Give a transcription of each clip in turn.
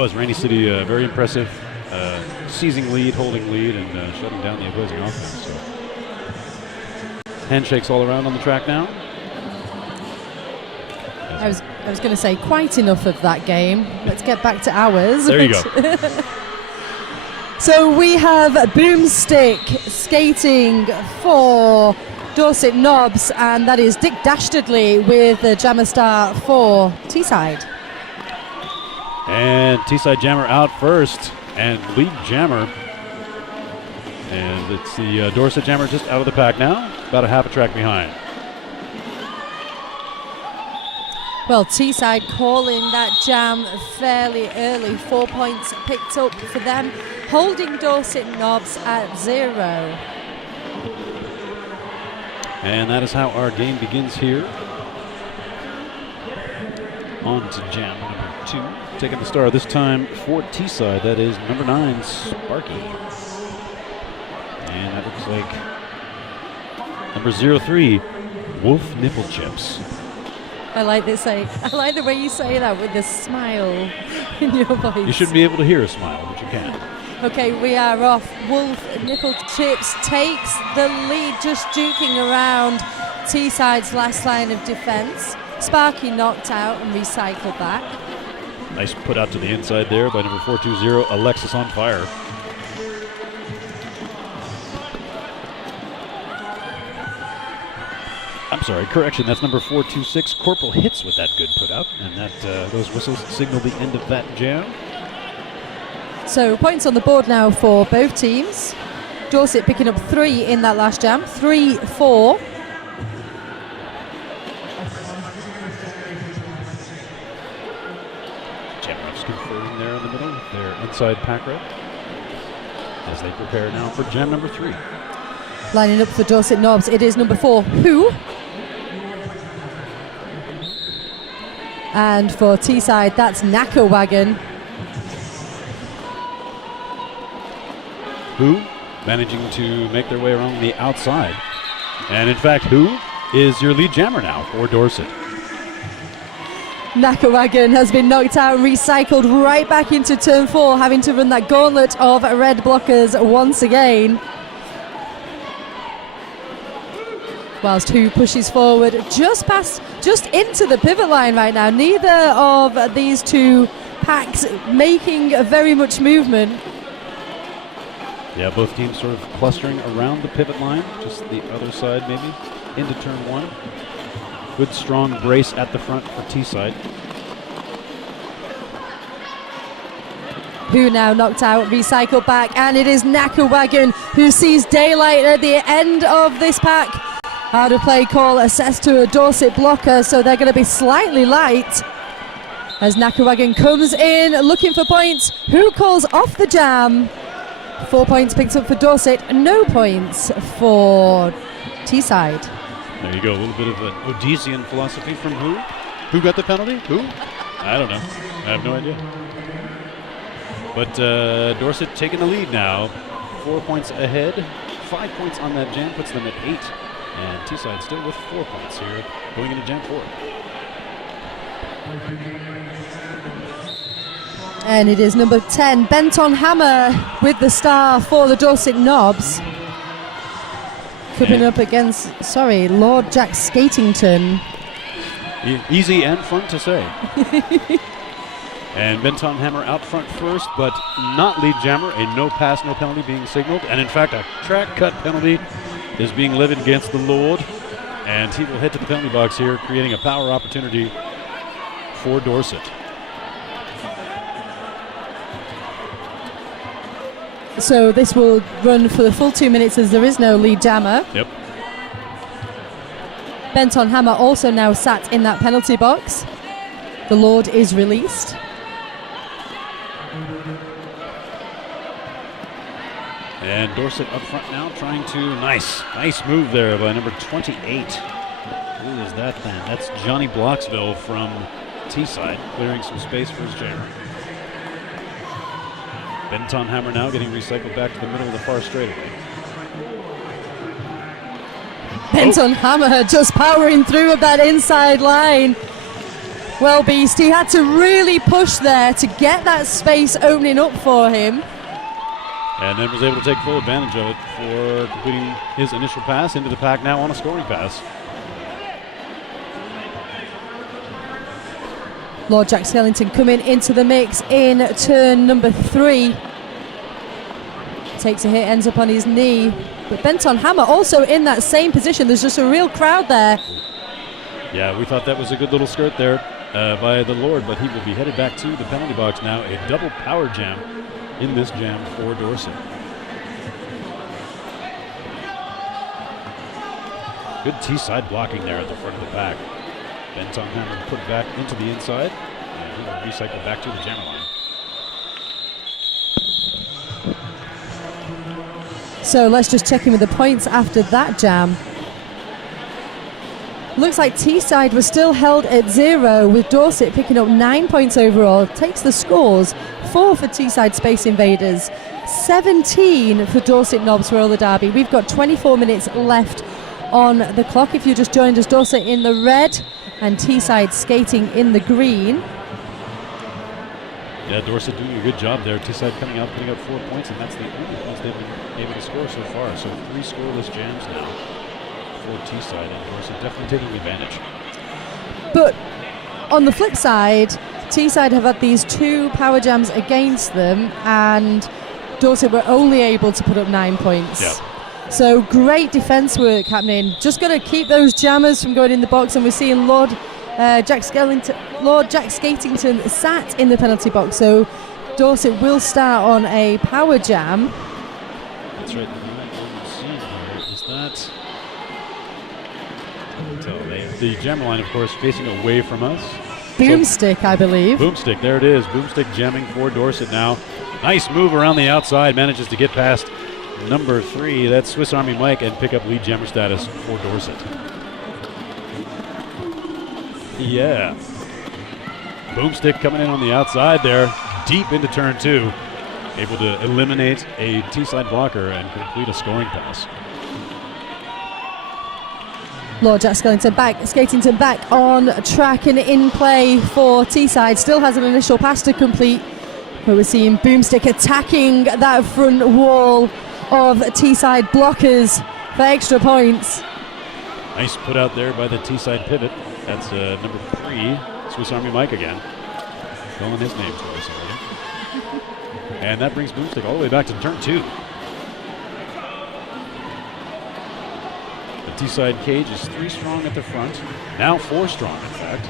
was. Rainy City, very impressive. Seizing lead, holding lead, and shutting down the opposing offense. So. Handshakes all around on the track now. I was going to say, quite enough of that game. Let's get back to ours. There you go. So we have Boomstick skating for Dorset Knobs, and that is Dick Dastardly with the Jammer Star for Teesside. And Teesside Jammer out first, and lead Jammer. And it's the Dorset Jammer just out of the pack now, about a half a track behind. Well, Teesside calling that jam fairly early. 4 points picked up for them, holding Dorset Knobs at 0. And that is how our game begins here. On to jam number 2. Taking the star this time for Teesside. That is number 9, Sparky. And that looks like number 03, Wolf Nipple Chips. I like this. I like the way you say that with the smile in your voice. You shouldn't be able to hear a smile, but you can. Okay, we are off. Wolf Nipple Chips takes the lead, just duking around Teesside's last line of defence. Sparky knocked out and recycled back. Nice put out to the inside there by number 420, Alexis on fire. I'm sorry, correction, that's number 426. Corporal hits with that good put out, and that those whistles signal the end of that jam. So points on the board now for both teams. Dorset picking up 3 in that last jam, 3-4. Jamroffs conferring there in the middle with their inside pack rep as they prepare now for jam number 3. Lining up for Dorset Knobs, it is number 4, Who? And for Teesside, that's Knacker Wagon. Who managing to make their way around the outside. And in fact, Who is your lead jammer now for Dorset. Knacker Wagon has been knocked out and recycled right back into turn 4, having to run that gauntlet of red blockers once again. Whilst Who pushes forward just into the pivot line right now. Neither of these two packs making very much movement. Yeah, both teams sort of clustering around the pivot line, just the other side maybe, into turn 1. Good strong brace at the front for Teesside. Who now knocked out, recycled back, and it is Knacker Wagon who sees daylight at the end of this pack. Out of play call assessed to a Dorset blocker, so they're going to be slightly light. As Knacker Wagon comes in looking for points, Who calls off the jam? 4 points picked up for Dorset, no points for Teesside. There you go, a little bit of an Odyssean philosophy from Who? Who got the penalty? Who? I don't know. I have no idea. But Dorset taking the lead now. 4 points ahead. 5 points on that jam puts them at 8. And Teesside still with 4 points here going into jam 4. And it is number 10, Benton Hammer with the star for the Dorset Knobs. Coming up against, Lord Jack Skatington. Easy and fun to say. And Benton Hammer out front first, but not lead jammer. A no pass, no penalty being signaled. And in fact, a track cut penalty is being levied against the Lord. And he will head to the penalty box here, creating a power opportunity for Dorset. So this will run for the full 2 minutes as there is no lead jammer. Yep. Benton Hammer also now sat in that penalty box. The Lord is released. And Dorset up front now trying to, nice move there by number 28. Who is that then? That's Johnny Blocksville from Teesside, clearing some space for his jammer. Benton Hammer now getting recycled back to the middle of the far straightaway. Benton Hammer just powering through of that inside line. Well, Beast, he had to really push there to get that space opening up for him. And then was able to take full advantage of it for completing his initial pass into the pack, now on a scoring pass. Lord Jack Skellington coming into the mix in turn number 3. Takes a hit, ends up on his knee. But Benton Hammer also in that same position. There's just a real crowd there. Yeah, we thought that was a good little skirt there by the Lord, but he will be headed back to the penalty box now. A double power jam in this jam for Dorset. Good Teesside blocking there at the front of the pack. Benton Hammer put back into the inside, and he will recycle back to the jammer line. So let's just check in with the points after that jam. Looks like Teesside was still held at 0, with Dorset picking up 9 points overall. Takes the scores: 4 for Teesside Space Invaders, 17 for Dorset Knobs Roller Derby. We've got 24 minutes left on the clock. If you just joined us, Dorset in the red and Teesside skating in the green. Yeah, Dorset doing a good job there. Teesside coming out, putting up 4 points, and that's the only points they've been able to score so far. So 3 scoreless jams now for Teesside, and Dorset definitely taking advantage. But on the flip side, Teesside have had these 2 power jams against them, and Dorset were only able to put up 9 points. Yeah. So great defence work happening. Just got to keep those jammers from going in the box, and we're seeing Lord Jack Skatington sat in the penalty box. So Dorset will start on a power jam. That's right. Is that? The jammer line, of course, facing away from us. Boomstick, I believe. Boomstick, there it is. Boomstick jamming for Dorset now. Nice move around the outside. Manages to get past number 3. That's Swiss Army Mike, and pick up lead jammer status for Dorset. Yeah. Boomstick coming in on the outside there, deep into turn 2. Able to eliminate a Teesside blocker and complete a scoring pass. Lord Jack Skatington back on track and in play for Teesside. Still has an initial pass to complete, but we're seeing Boomstick attacking that front wall of Teesside blockers for extra points. Nice put out there by the Teesside pivot. That's number 3, Swiss Army Mike again. Calling his name to us already. And that brings Boomstick all the way back to turn 2. The Teesside cage is 3 strong at the front. Now 4 strong, in fact.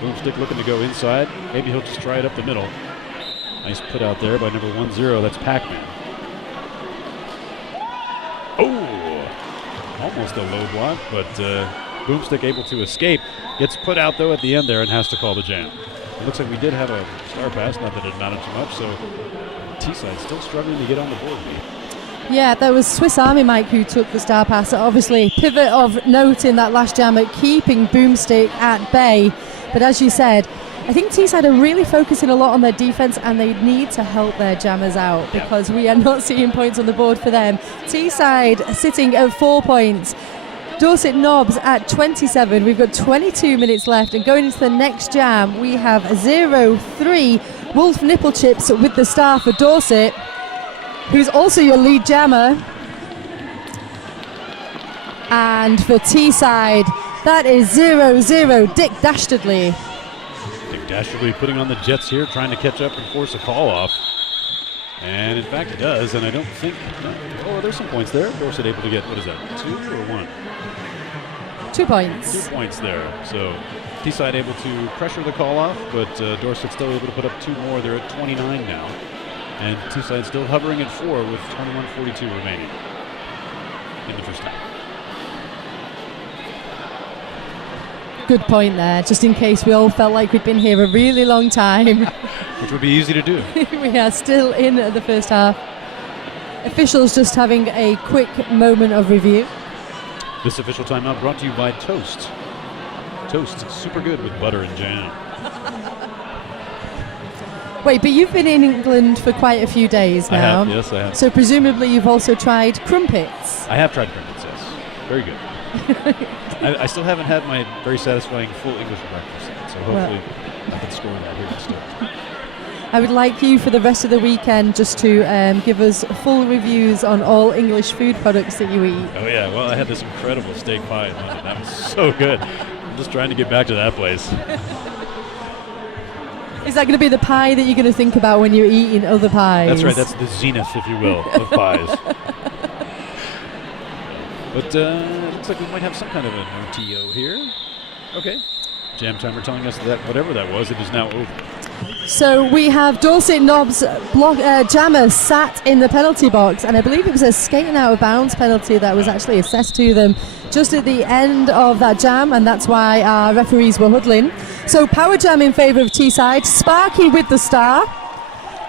Boomstick looking to go inside. Maybe he'll just try it up the middle. Nice put out there by number 10. That's Pac-Man. Oh! Almost a low block, but Boomstick able to escape. Gets put out, though, at the end there and has to call the jam. It looks like we did have a star pass, not that it mattered too much, so Teesside still struggling to get on the board. Yeah, there was Swiss Army Mike who took the star pass. Obviously, pivot of note in that last jam at keeping Boomstick at bay. But as you said, I think Teesside are really focusing a lot on their defence, and they need to help their jammers out because we are not seeing points on the board for them. Teesside sitting at 4 points. Dorset Knobs at 27. We've got 22 minutes left, and going into the next jam, we have 0-3 Wolf Nipple Chips with the star for Dorset, who's also your lead jammer. And for Teesside, that is 0-0 Dick Dastardly. Dick Dastardly putting on the jets here, trying to catch up and force a call off. And in fact, he does, and I don't think... Oh, there's some points there. Dorset able to get, what is that, 2 or 1? 2 points. 2 points there. So Teesside able to pressure the call off, but Dorset still able to put up 2 more. They're at 29 now. And Teesside still hovering at 4 with 21:42 remaining in the first half. Good point there, just in case we all felt like we'd been here a really long time. Which would be easy to do. We are still in the first half. Officials just having a quick moment of review. This official timeout brought to you by Toast. Toast, super good with butter and jam. Wait, but you've been in England for quite a few days now. I have, yes, I have. So presumably you've also tried crumpets. I have tried crumpets, yes. Very good. I still haven't had my very satisfying full English breakfast. So hopefully I can score that here instead. I would like you for the rest of the weekend just to give us full reviews on all English food products that you eat. Oh yeah, well I had this incredible steak pie in London. That was so good. I'm just trying to get back to that place. Is that going to be the pie that you're going to think about when you're eating other pies? That's right, that's the zenith, if you will, of pies. But it looks like we might have some kind of an OTO here. Okay. Jam timer telling us that whatever that was, it is now over. So we have Dorset Knobs jammer sat in the penalty box, and I believe it was a skating out of bounds penalty that was actually assessed to them just at the end of that jam, and that's why our referees were huddling. So power jam in favour of Teesside, Sparky with the star,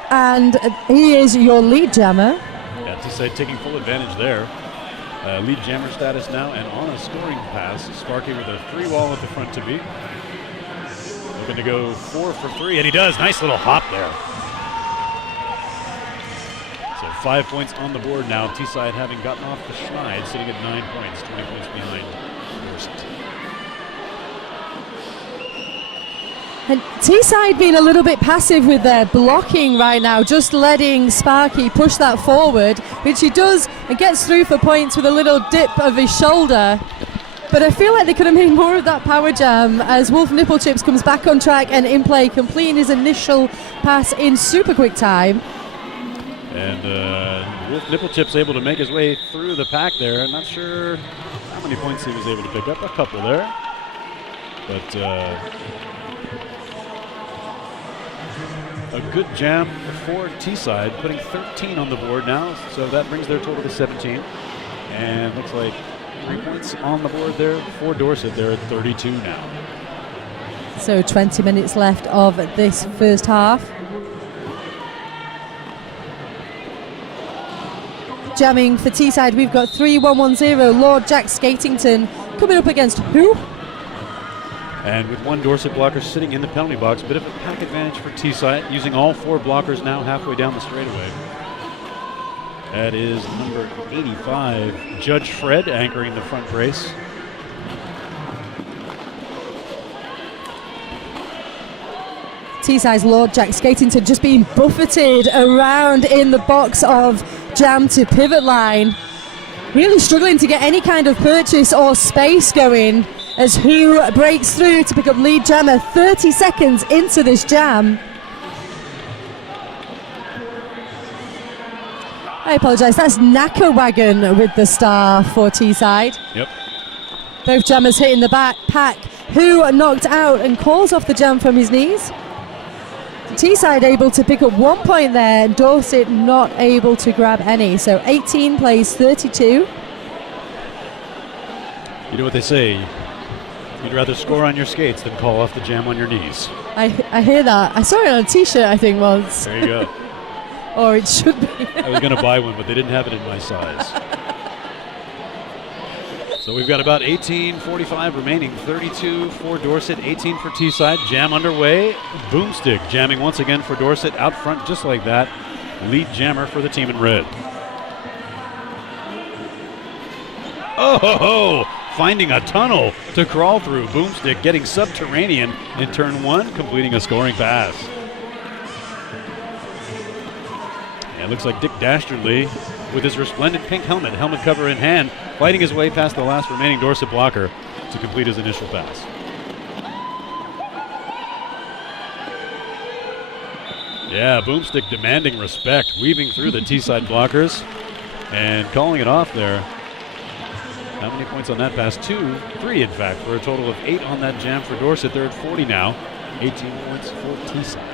and he is your lead jammer. Yeah, Teesside taking full advantage there. Lead jammer status now, and on a scoring pass, Sparky with a 3-wall at the front to beat. Looking to go 4 for 3, and he does. Nice little hop there. So 5 points on the board now. Teesside having gotten off the schneid, sitting at 9 points, 20 points behind Dorset. And Teesside being a little bit passive with their blocking right now, just letting Sparky push that forward, which he does and gets through for points with a little dip of his shoulder. But I feel like they could have made more of that power jam as Wolf Nipplechips comes back on track and in play, completing his initial pass in super quick time. And Wolf Nipplechips able to make his way through the pack there. I'm not sure how many points he was able to pick up. A couple there. But a good jam for Teesside, putting 13 on the board now. So that brings their total to 17. And looks like 3 points on the board there for Dorset. They're at 32 now. So 20 minutes left of this first half. Jamming for Teesside, we've got 3-1-1-0. Lord Jack Skatington coming up against who? And with one Dorset blocker sitting in the penalty box, a bit of a pack advantage for Teesside, using all 4 blockers now halfway down the straightaway. That is number 85, Judge Fred, anchoring the front brace. Teesside's Lord Jack Skatington just being buffeted around in the box of jam to pivot line. Really struggling to get any kind of purchase or space going as Who breaks through to pick up lead jammer 30 seconds into this jam. I apologise, that's Knacker Wagon with the star for Teesside. Yep. Both jammers hitting the back pack. Who knocked out and calls off the jam from his knees. Teesside able to pick up 1 point there, and Dorset not able to grab any. So 18 plays 32. You know what they say, you'd rather score on your skates than call off the jam on your knees. I hear that. I saw it on a t-shirt, I think once. There you go. Or it should be. I was going to buy one, but they didn't have it in my size. So we've got about 18:45 remaining. 32 for Dorset, 18 for Teesside. Jam underway. Boomstick jamming once again for Dorset out front just like that. Lead jammer for the team in red. Oh ho ho! Finding a tunnel to crawl through. Boomstick getting subterranean in turn 1, completing a scoring pass. It looks like Dick Dastardly with his resplendent pink helmet cover in hand, fighting his way past the last remaining Dorset blocker to complete his initial pass. Yeah, Boomstick demanding respect, weaving through the Teesside blockers and calling it off there. How many points on that pass? 2, 3 in fact, for a total of 8 on that jam for Dorset. They're at 40 now, 18 points for Teesside.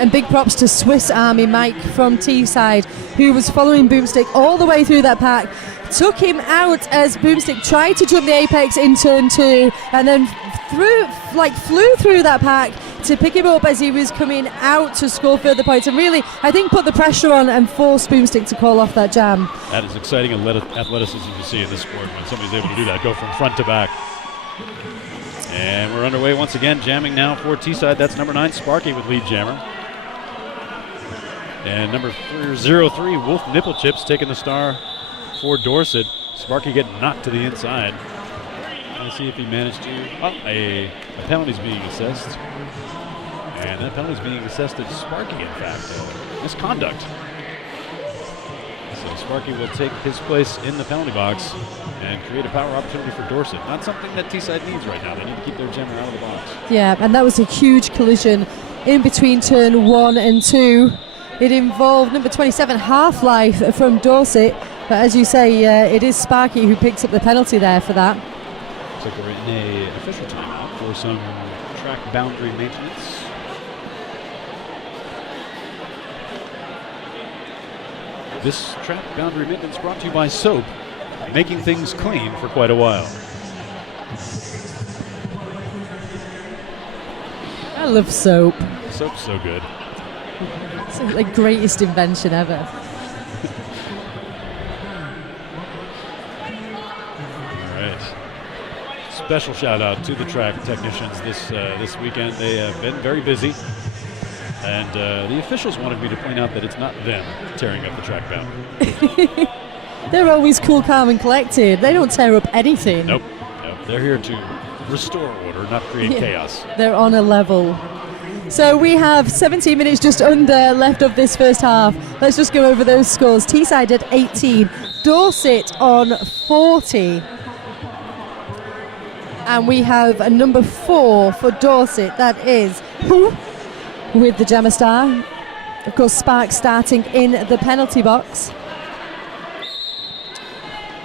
And big props to Swiss Army Mike from Teesside, who was following Boomstick all the way through that pack. Took him out as Boomstick tried to jump the apex in turn 2, and then flew through that pack to pick him up as he was coming out to score further points, and really, I think, put the pressure on and forced Boomstick to call off that jam. That is exciting athleticism to see in this sport when somebody's able to do that, go from front to back. And we're underway once again, jamming now for Teesside. That's number 9, Sparky with lead jammer. And number 03, Wolf Nipplechips taking the star for Dorset. Sparky getting knocked to the inside. Let's see if he managed to. Oh, a penalty's being assessed. And that penalty's being assessed at Sparky, in fact. Misconduct. So Sparky will take his place in the penalty box and create a power opportunity for Dorset. Not something that Teesside needs right now. They need to keep their jammer out of the box. Yeah, and that was a huge collision in between turn 1 and 2. It involved number 27, Half-Life from Dorset. But as you say, it is Sparky who picks up the penalty there for that. Looks like we're in an official timeout for some track boundary maintenance. This track boundary maintenance brought to you by Soap, making things clean for quite a while. I love soap. Soap's so good. It's the greatest invention ever. All right. Special shout out to the track technicians this weekend. They have been very busy. And the officials wanted me to point out that it's not them tearing up the track boundary. They're always cool, calm, and collected. They don't tear up anything. Nope. They're here to restore order, not create chaos. They're on a level. So we have 17 minutes just under left of this first half. Let's just go over those scores. Teesside at 18, Dorset on 40. And we have a number 4 for Dorset. That is with the Jammer Star. Of course, Spark starting in the penalty box.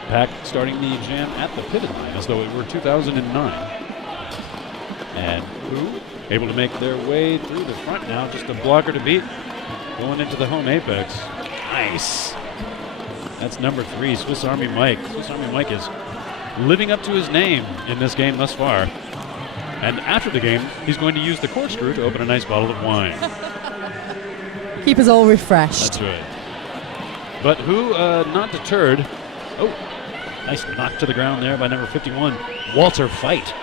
Pack starting the jam at the pivot line as though it were 2009. And able to make their way through the front now. Just a blocker to beat. Going into the home apex. Nice. That's number 3, Swiss Army Mike. Swiss Army Mike is living up to his name in this game thus far. And after the game, he's going to use the corkscrew to open a nice bottle of wine. Keep us all refreshed. That's right. But who, not deterred. Oh, nice knock to the ground there by number 51, Walter Fight.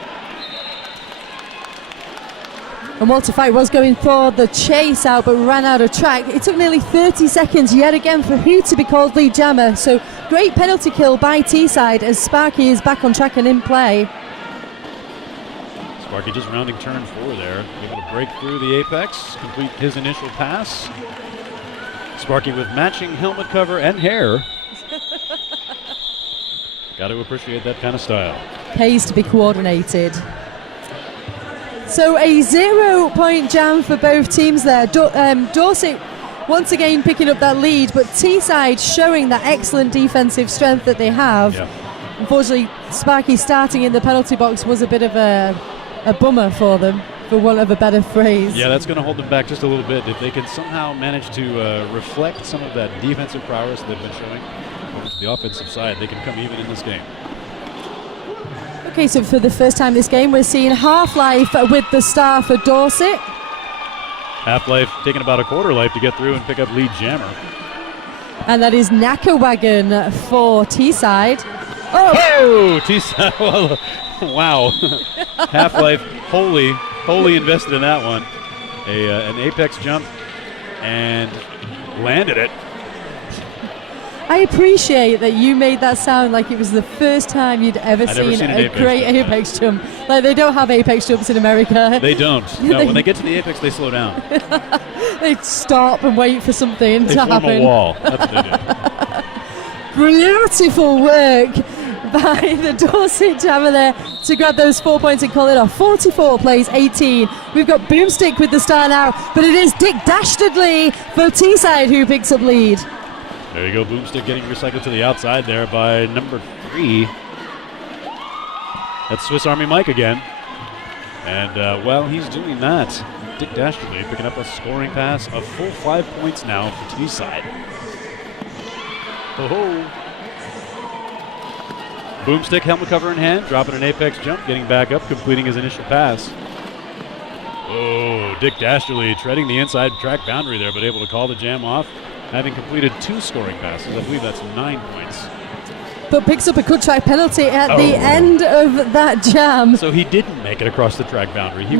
And Walter Fight was going for the chase out, but ran out of track. It took nearly 30 seconds yet again for who to be called lead jammer. So great penalty kill by Teesside as Sparky is back on track and in play. Sparky just rounding turn 4 there, able to break through the apex, complete his initial pass. Sparky with matching helmet cover and hair. Got to appreciate that kind of style. Pays to be coordinated. So a 0-point jam for both teams there. Dorset once again picking up that lead, but Teesside showing that excellent defensive strength that they have. Yeah. Unfortunately, Sparky starting in the penalty box was a bit of a bummer for them, for want of a better phrase. Yeah, that's going to hold them back just a little bit. If they can somehow manage to reflect some of that defensive prowess they've been showing over to the offensive side, they can come even in this game. Okay, so for the first time this game, we're seeing Half-Life with the star for Dorset. Half-Life taking about a quarter life to get through and pick up lead jammer. And that is Knacker Wagon for Teesside. Oh, Teesside. Well, wow. Half-Life wholly invested in that one. An apex jump and landed it. I appreciate that you made that sound like it was the first time you'd ever seen a great apex jump. Like, they don't have apex jumps in America. They don't. No, when they get to the apex, they slow down. They stop and wait for something to happen. They form a wall. That's what they do. Beautiful work by the Dorset jammer there to grab those 4 points and call it off. 44 plays 18. We've got Boomstick with the star now, but it is Dick Dastardly for Teesside who picks up lead. There you go, Boomstick getting recycled to the outside there by number 3. That's Swiss Army Mike again. And while he's doing that, Dick Dastardly picking up a scoring pass, a full 5 points now for Teesside. Oh-ho. Boomstick, helmet cover in hand, dropping an apex jump, getting back up, completing his initial pass. Oh, Dick Dastardly treading the inside track boundary there, but able to call the jam off, having completed 2 scoring passes. I believe that's 9 points. But picks up a good track penalty at the end of that jam. So he didn't make it across the track boundary. He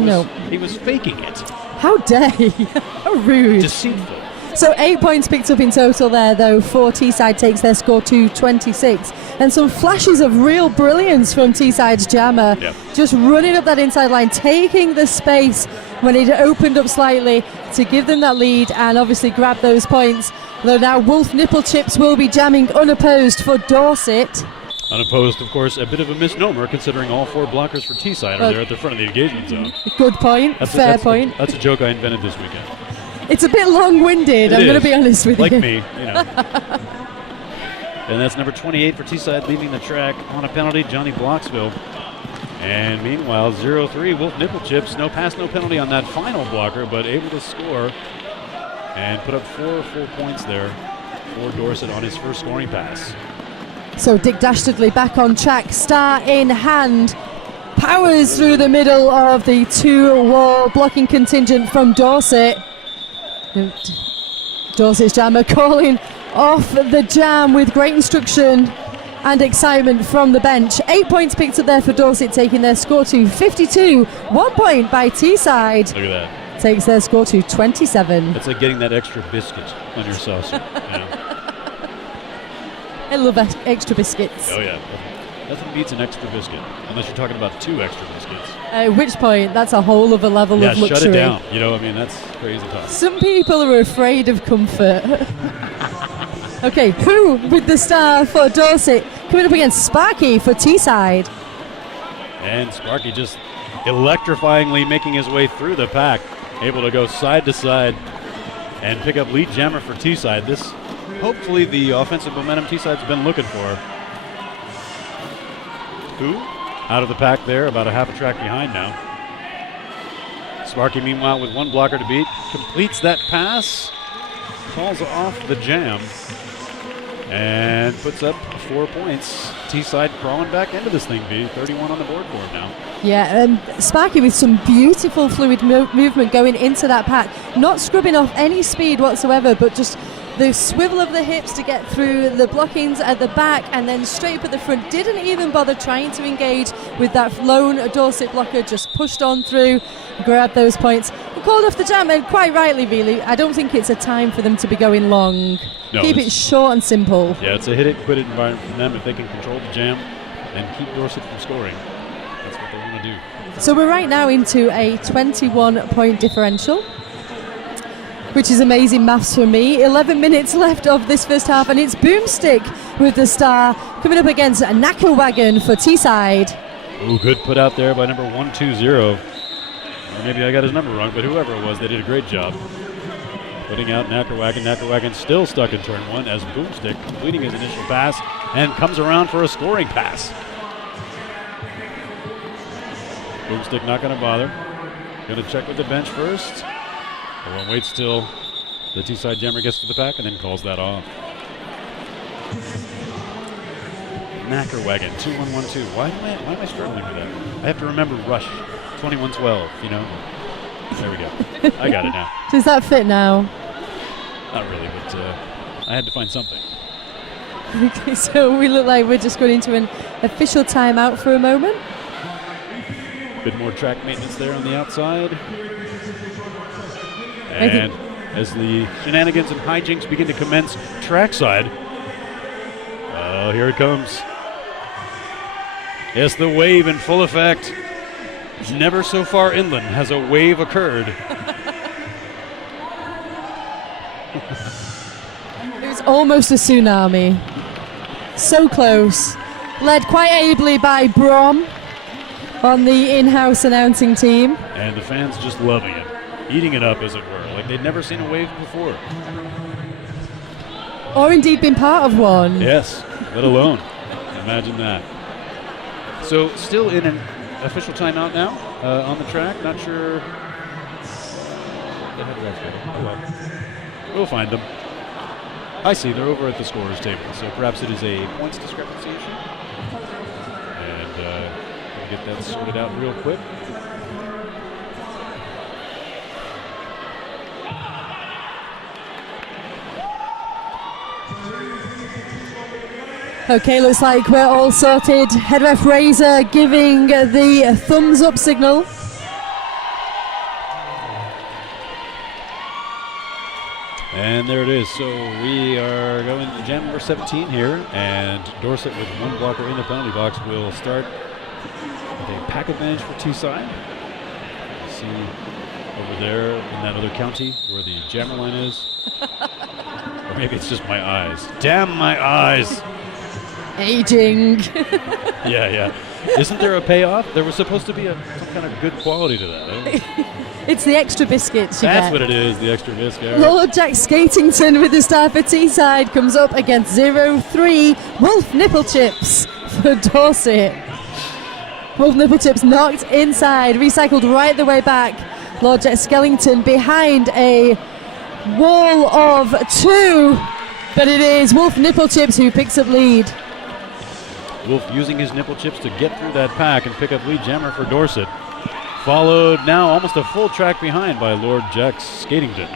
was faking it. How dare he? How rude. Deceitful. So 8 points picked up in total there, though, for Teesside takes their score to 26. And some flashes of real brilliance from Teesside's jammer. Yep. Just running up that inside line, taking the space when it opened up slightly to give them that lead and obviously grab those points. Though now Wolf Nipple Chips will be jamming unopposed for Dorset. Unopposed, of course, a bit of a misnomer considering all 4 blockers for Teesside are there at the front of the engagement zone. Good point, fair point. That's a joke I invented this weekend. It's a bit long-winded, I'm going to be honest with you. you. Like me, you know. And that's number 28 for Teesside leaving the track on a penalty, Johnny Blocksville. And meanwhile, 0-3, Wolf Nipple Chips, no pass, no penalty on that final blocker, but able to score and put up 4 full points there for Dorset on his first scoring pass. So Dick Dastardly back on track, star in hand, powers through the middle of the 2-wall blocking contingent from Dorset. Dorset's jammer calling off the jam with great instruction and excitement from the bench. 8 points picked up there for Dorset, taking their score to 52. 1 point by Teesside. Look at that. Takes their score to 27. It's like getting that extra biscuit on your saucer. I love extra biscuits. Oh yeah, nothing beats an extra biscuit, unless you're talking about 2 extra biscuits. At which point, that's a whole other level of luxury. Yeah, shut it down. You know, I mean, that's crazy talk. Some people are afraid of comfort. Okay, who with the star for Dorset coming up against Sparky for Teesside. And Sparky just electrifyingly making his way through the pack, able to go side to side and pick up lead jammer for Teesside. This, hopefully, the offensive momentum Teesside's been looking for. Who? Out of the pack there, about a half a track behind now. Sparky, meanwhile, with 1 blocker to beat, completes that pass, calls off the jam, and puts up 4 points. Teesside crawling back into this thing, B. 31 on the board for him now. Yeah, Sparky with some beautiful fluid movement going into that pack, not scrubbing off any speed whatsoever, but just the swivel of the hips to get through the blockings at the back and then straight up at the front. Didn't even bother trying to engage with that lone Dorset blocker, just pushed on through, grabbed those points. He called off the jam, and quite rightly, really. I don't think it's a time for them to be going long. No, keep it short and simple. Yeah, it's a hit-it-quit-it environment for them. If they can control the jam and keep Dorset from scoring, that's what they want to do. So we're right now into a 21-point differential, which is amazing maths for me. 11 minutes left of this first half, and it's Boomstick with the star coming up against a Knacker Wagon for Teesside. Ooh, good put out there by number 120. Or maybe I got his number wrong, but whoever it was, they did a great job putting out Knacker Wagon. Knacker Wagon still stuck in turn 1 as Boomstick completing his initial pass and comes around for a scoring pass. Boomstick not going to bother. Going to check with the bench first. Everyone waits till the Teesside jammer gets to the pack and then calls that off. Knacker Wagon, 2112. Why am I struggling with that? I have to remember Rush, 2112, you know? There we go. I got it now. Does that fit now? Not really, but I had to find something. Okay, so we look like we're just going into an official timeout for a moment. A bit more track maintenance there on the outside. And as the shenanigans and hijinks begin to commence trackside, oh, here it comes. Yes, the wave in full effect. Never so far inland has a wave occurred. It was almost a tsunami. So close. Led quite ably by Brom on the in-house announcing team. And the fans just loving it. Eating it up, as it were, like they'd never seen a wave before. Or indeed been part of one. Yes, let alone. Imagine that. So still in an official timeout now on the track. Not sure. Oh, well. We'll find them. I see, they're over at the scorer's table, so perhaps it is a points discrepancy issue. And we'll get that sorted out real quick. Okay, looks like we're all sorted. Head ref Razor giving the thumbs up signal. And And there it is. So we are going to jam number 17 here, and Dorset with one blocker in the penalty box will start with a pack advantage for Teesside. You see over there in that other county where the jammer line is. Or maybe it's just my eyes. Damn my eyes! Aging. Yeah. Isn't there a payoff? There was supposed to be some kind of good quality to that. Eh? It's the extra biscuits you That's get. what it is, the extra biscuit. Lord Jack Skatington with the star for Teesside comes up against 0-3 Wolf Nipple Chips for Dorset. Wolf Nipple Chips knocked inside, recycled right the way back. Lord Jack Skellington behind a wall of 2, but it is Wolf Nipple Chips who picks up lead. Wolf using his nipple chips to get through that pack and pick up lead jammer for Dorset. Followed now almost a full track behind by Lord Jack Skatington.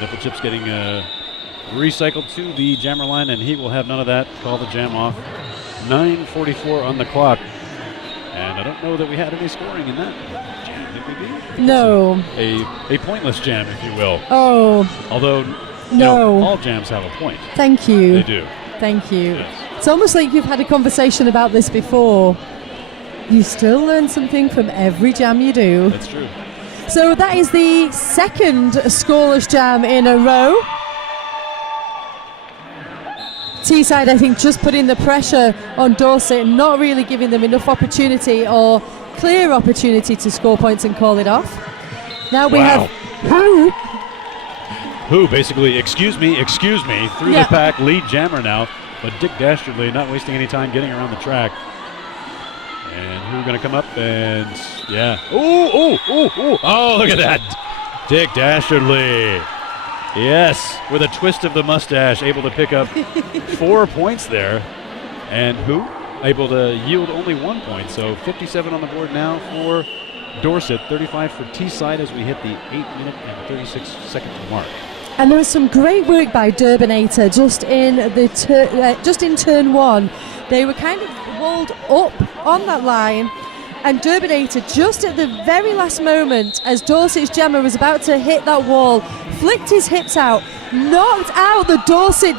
Nipple chips getting recycled to the jammer line, and he will have none of that. Call the jam off. 9:44 on the clock. And I don't know that we had any scoring in that jam, did we? No. A pointless jam, if you will. Oh. Although, you No. know, all jams have a point. Thank you. They do. Thank you. Yes. It's almost like you've had a conversation about this before. You still learn something from every jam you do. That's true. So that is the second scoreless jam in a row. Teesside, I think, just putting the pressure on Dorset, not really giving them enough opportunity or clear opportunity to score points and call it off. Now we have Who basically, excuse me, through the pack, lead jammer now. But Dick Dastardly not wasting any time getting around the track. And who's going to come up and, yeah. Oh, look at that. Dick Dastardly. Yes, with a twist of the mustache, able to pick up 4 points there. And who? Able to yield only 1 point. So 57 on the board now for Dorset, 35 for Teesside as we hit the 8-minute and 36-second mark. And there was some great work by Durbinator just in turn 1. They were kind of walled up on that line, and Durbinator just at the very last moment, as Dorset's jammer was about to hit that wall, flicked his hips out, knocked out the Dorset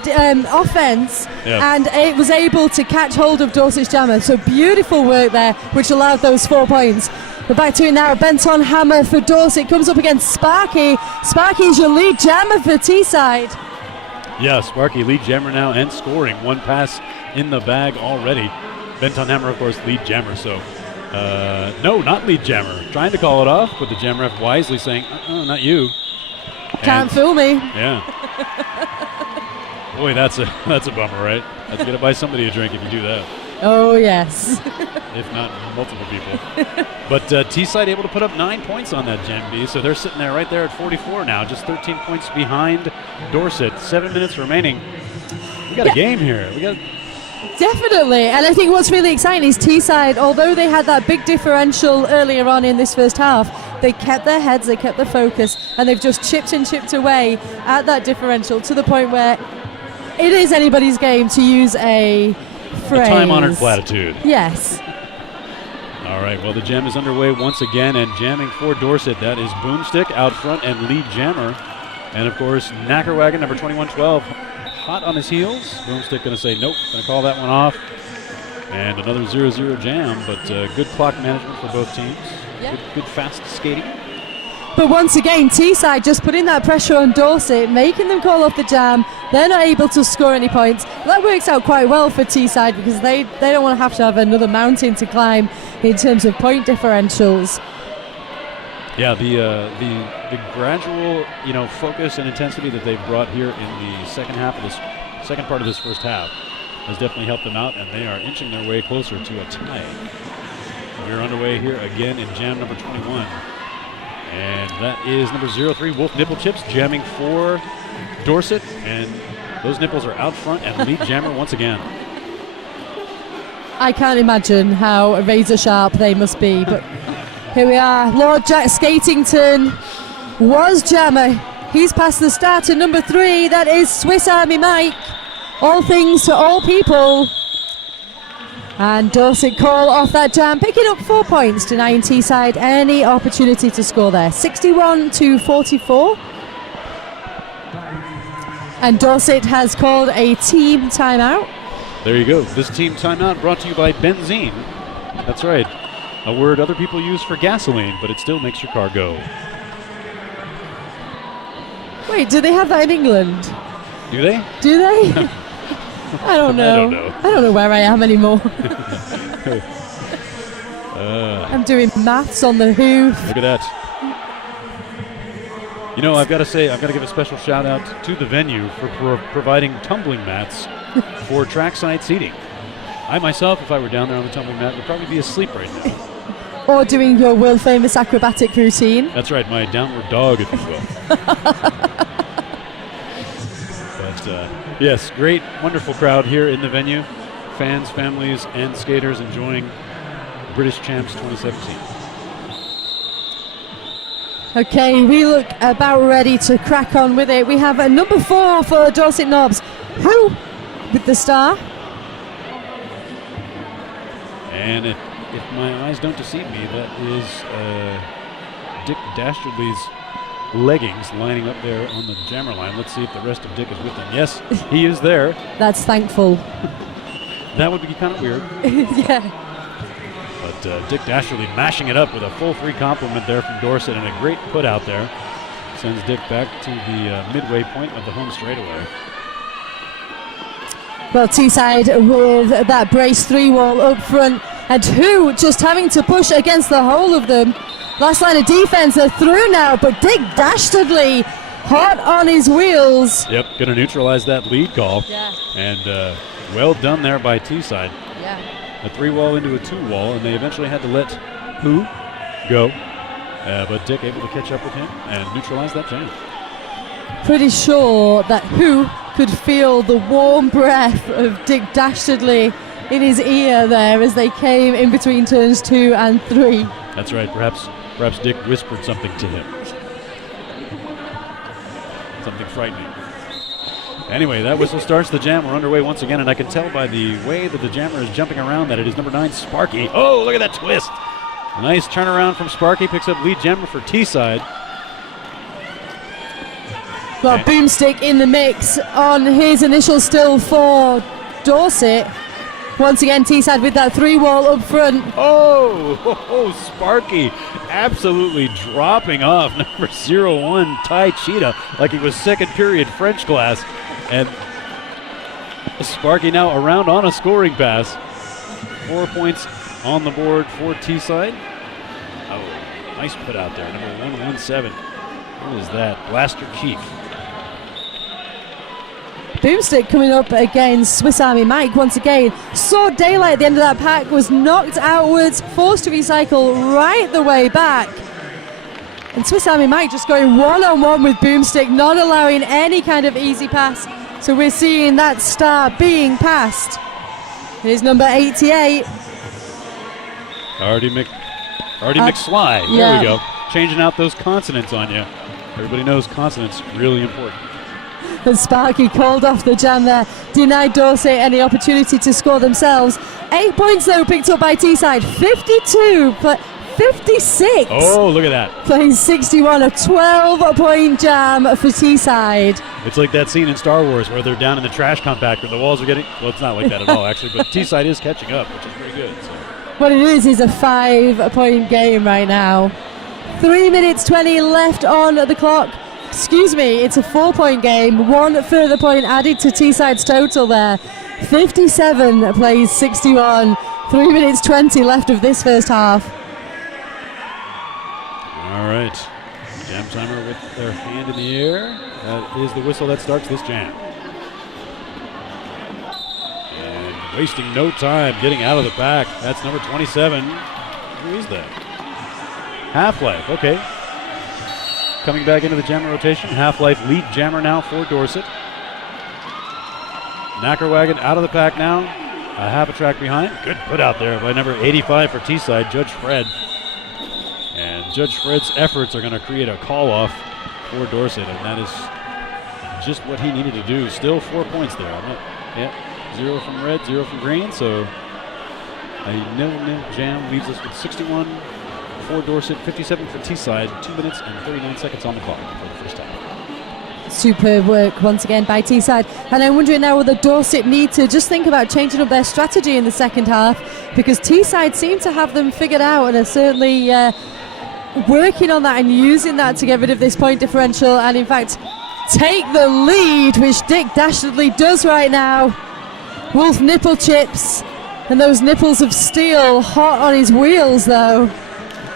offense, and it was able to catch hold of Dorset's jammer. So beautiful work there, which allowed those 4 points. We're back to it now. Benton Hammer for Dorset comes up against Sparky. Sparky's your lead jammer for Teesside. Yeah, Sparky lead jammer now and scoring. 1 pass in the bag already. Benton Hammer, of course, lead jammer. So, no, not lead jammer. Trying to call it off, but the jam ref wisely saying, not you. Can't fool me. Yeah. Boy, that's a bummer, right? That's going to buy somebody a drink if you do that. Oh, yes. If not multiple people. But Teesside able to put up 9 points on that Gen B, so they're sitting there right there at 44 now, just 13 points behind Dorset. 7 minutes remaining. We got a game here. Definitely, and I think what's really exciting is Teesside, although they had that big differential earlier on in this first half, they kept their heads, they kept their focus, and they've just chipped and chipped away at that differential to the point where it is anybody's game, to use a phrase. A time-honored platitude. Yes. All right, well, the jam is underway once again, and jamming for Dorset. That is Boomstick out front and lead jammer. And, of course, Knackerwagon, number 2112, hot on his heels. Boomstick going to say nope, going to call that one off. And another 0-0 jam, but good clock management for both teams. Yeah. Good fast skating. But once again, Teesside just putting that pressure on Dorset, making them call off the jam. They're not able to score any points. That works out quite well for Teesside because they don't want to have another mountain to climb in terms of point differentials. Yeah, the gradual, focus and intensity that they've brought here in the second part of this first half has definitely helped them out, and they are inching their way closer to a tie. We're underway here again in jam number 21. And that is number 03, Wolf Nipple Chips, jamming for Dorset. And those nipples are out front and lead jammer once again. I can't imagine how razor sharp they must be, but here we are. Lord Jack Skatington was jammer. He's past the starter, number 3. That is Swiss Army Mike. All things to all people. And Dorset call off that jam, picking up 4 points, denying Teesside any opportunity to score there. 61-44. And Dorset has called a team timeout. There you go. This team timeout brought to you by benzene. That's right. A word other people use for gasoline, but it still makes your car go. Wait, do they have that in England? Do they? Do they? I don't know. I don't know. I don't know where I am anymore. I'm doing maths on the hoof. Look at that. You know, I've got to say, I've got to give a special shout out to the venue for providing tumbling mats for trackside seating. I myself, if I were down there on the tumbling mat, would probably be asleep right now. Or doing your world famous acrobatic routine. That's right, my downward dog, if you will. But yes, great, wonderful crowd here in the venue. Fans, families, and skaters enjoying British Champs 2017. Okay, we look about ready to crack on with it. We have a number 4 for Dorset Knobs. Who with the star? And if my eyes don't deceive me, that is Dick Dastardly's leggings lining up there on the jammer line. Let's see if the rest of Dick is with him. Yes, he is there. That's thankful. That would be kind of weird. Yeah. But Dick Dastardly mashing it up with a full 3 compliment there from Dorset and a great put out there. Sends Dick back to the midway point of the home straightaway. Well, Teesside with that brace 3 wall up front, and who just having to push against the whole of them. Last line of defense, they're through now, but Dick Dastardly hot on his wheels. Yep, going to neutralize that lead call. Yeah. And well done there by Teesside. Yeah. A 3 wall into a 2 wall, and they eventually had to let Who go. But Dick able to catch up with him and neutralize that jam. Pretty sure that Who could feel the warm breath of Dick Dastardly in his ear there as they came in between turns 2 and 3. That's right. Perhaps Dick whispered something to him. Something frightening. Anyway, that whistle starts the jam. We're underway once again, and I can tell by the way that the jammer is jumping around that it is number 9, Sparky. Oh, look at that twist. Nice turnaround from Sparky. Picks up lead jammer for Teesside. Well, Boomstick in the mix on his initial still for Dorset. Once again, Teesside with that 3 wall up front. Oh, Sparky absolutely dropping off number 01, Ty Cheetah, like he was second period French class. And Sparky now around on a scoring pass. 4 points on the board for Teesside. Oh, nice put out there, number 117. What is that? Blaster Chief. Boomstick coming up against Swiss Army Mike once again. Saw daylight at the end of that pack, was knocked outwards, forced to recycle right the way back. And Swiss Army Mike just going one-on-one with Boomstick, not allowing any kind of easy pass. So we're seeing that star being passed. Here's number 88. Artie McSly. Yeah. There we go. Changing out those consonants on you. Everybody knows consonants really important. And Sparky called off the jam there, denied Dorset any opportunity to score themselves. 8 points though picked up by Teesside, 52 but 56. Oh, look at that. Playing 61, a 12-point jam for Teesside. It's like that scene in Star Wars where they're down in the trash compactor. The walls are getting, well, it's not like that at all actually, but Teesside is catching up, which is pretty good. So. What it is a 5-point game right now. 3 minutes 20 left on the clock. Excuse me, it's a 4-point game. 1 further point added to Teesside's total there. 57 plays 61. 3 minutes 20 left of this first half. All right. Jam timer with their hand in the air. That is the whistle that starts this jam. And wasting no time getting out of the pack. That's number 27. Who is that? Half-Life, okay. Coming back into the jammer rotation. Half-Life lead jammer now for Dorset. Knackerwagon out of the pack now. A half a track behind. Good put out there by number 85 for Teesside, Judge Fred. And Judge Fred's efforts are going to create a call-off for Dorset, and that is just what he needed to do. Still 4 points there. Yeah, 0 from red, 0 from green, so a nil-nil jam leaves us with 61 for Dorset, 57 for Teesside, 2 minutes and 39 seconds on the clock for the first half. Superb work once again by Teesside. And I'm wondering now whether Dorset need to just think about changing up their strategy in the second half, because Teesside seem to have them figured out and are certainly working on that and using that to get rid of this point differential and in fact take the lead, which Dick Dastardly does right now. Wolf nipple chips and those nipples of steel hot on his wheels though.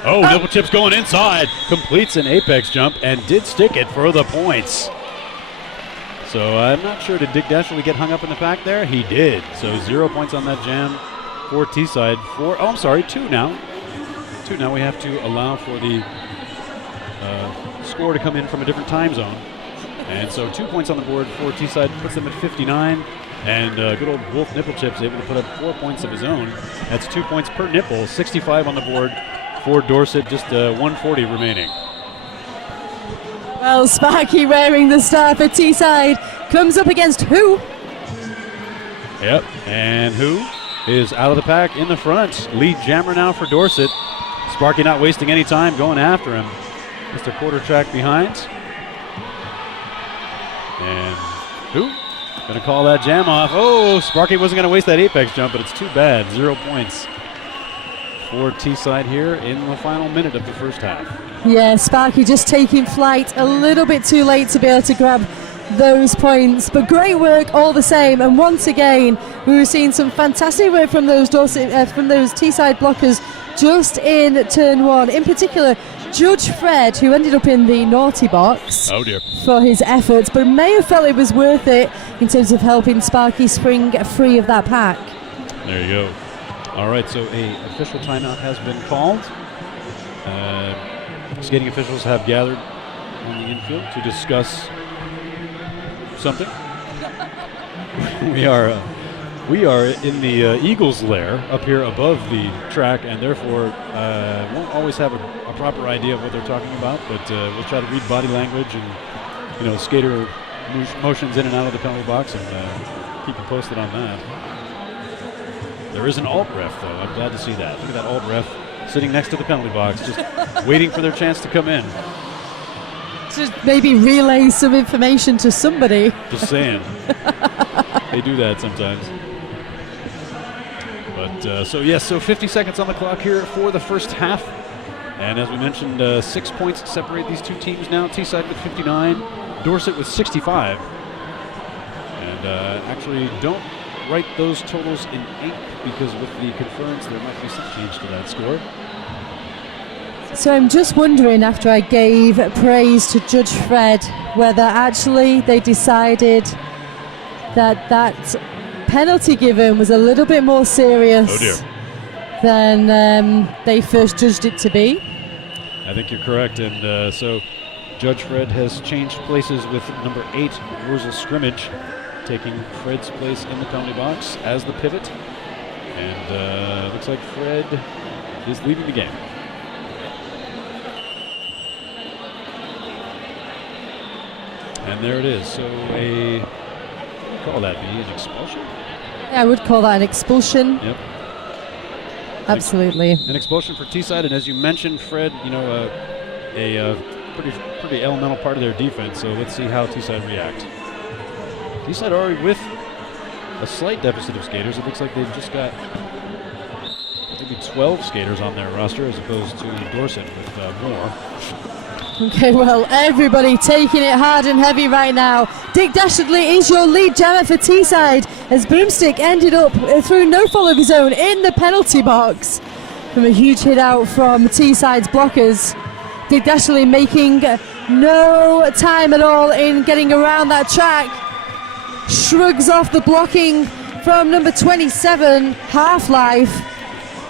Oh, nipple chips going inside, completes an apex jump and did stick it for the points. So I'm not sure, did Dick Dastardly get hung up in the pack there? He did. So 0 points on that jam for Teesside. 2 now. 2 now. We have to allow for the score to come in from a different time zone. And so 2 points on the board for Teesside, puts them at 59. And good old Wolf Nipple Chips able to put up 4 points of his own. That's 2 points per nipple, 65 on the board for Dorset, just 140 remaining. Well, Sparky wearing the star for Teesside comes up against Who? Yep, and Who is out of the pack in the front. Lead jammer now for Dorset. Sparky not wasting any time going after him. Just a quarter track behind. And Who? Gonna call that jam off. Oh, Sparky wasn't gonna waste that apex jump, but it's too bad. 0 points for Teesside here in the final minute of the first half. Yeah, Sparky just taking flight a little bit too late to be able to grab those points, but great work all the same. And once again, we were seeing some fantastic work from those Teesside blockers just in turn one. In particular, Judge Fred, who ended up in the naughty box for his efforts, but may have felt it was worth it in terms of helping Sparky spring free of that pack. There you go. All right, so a official timeout has been called. Skating officials have gathered on the infield to discuss something. We are in the Eagles lair up here above the track, and therefore won't always have a proper idea of what they're talking about, but we'll try to read body language and skater motions in and out of the penalty box and keep you posted on that. There is an alt ref though. I'm glad to see that. Look at that alt ref sitting next to the penalty box, just waiting for their chance to come in. Just maybe relay some information to somebody. Just saying. They do that sometimes. But so 50 seconds on the clock here for the first half. And as we mentioned, 6 points separate these two teams now. Teesside with 59, Dorset with 65. And actually don't write those totals in ink, because with the conference there might be some change to that score. So I'm just wondering, after I gave praise to Judge Fred, whether actually they decided that penalty given was a little bit more serious than they first judged it to be. I think you're correct, and so Judge Fred has changed places with number 8, Wurzel Scrimmage, taking Fred's place in the penalty box as the pivot. And looks like Fred is leaving the game. And there it is. So call that be an expulsion? Yeah, I would call that an expulsion. Yep. Absolutely. An expulsion for Teesside, and as you mentioned, Fred, a pretty elemental part of their defense. So let's see how Teesside react. Teesside already with a slight deficit of skaters. It looks like they've just got maybe 12 skaters on their roster as opposed to Dorset with more. Okay, well, everybody taking it hard and heavy right now. Dick Dastardly is your lead jammer for Teesside, as Boomstick ended up through no fault of his own in the penalty box from a huge hit out from Teesside's blockers. Dick Dastardly making no time at all in getting around that track. Shrugs off the blocking from number 27, Half-Life.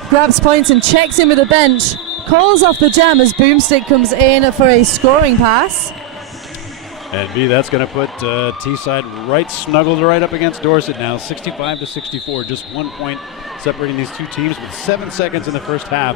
Grabs points and checks in with the bench. Calls off the jam as Boomstick comes in for a scoring pass. And B, that's going to put Teesside snuggled right up against Dorset now, 65-64, just 1 point separating these two teams with 7 seconds in the first half.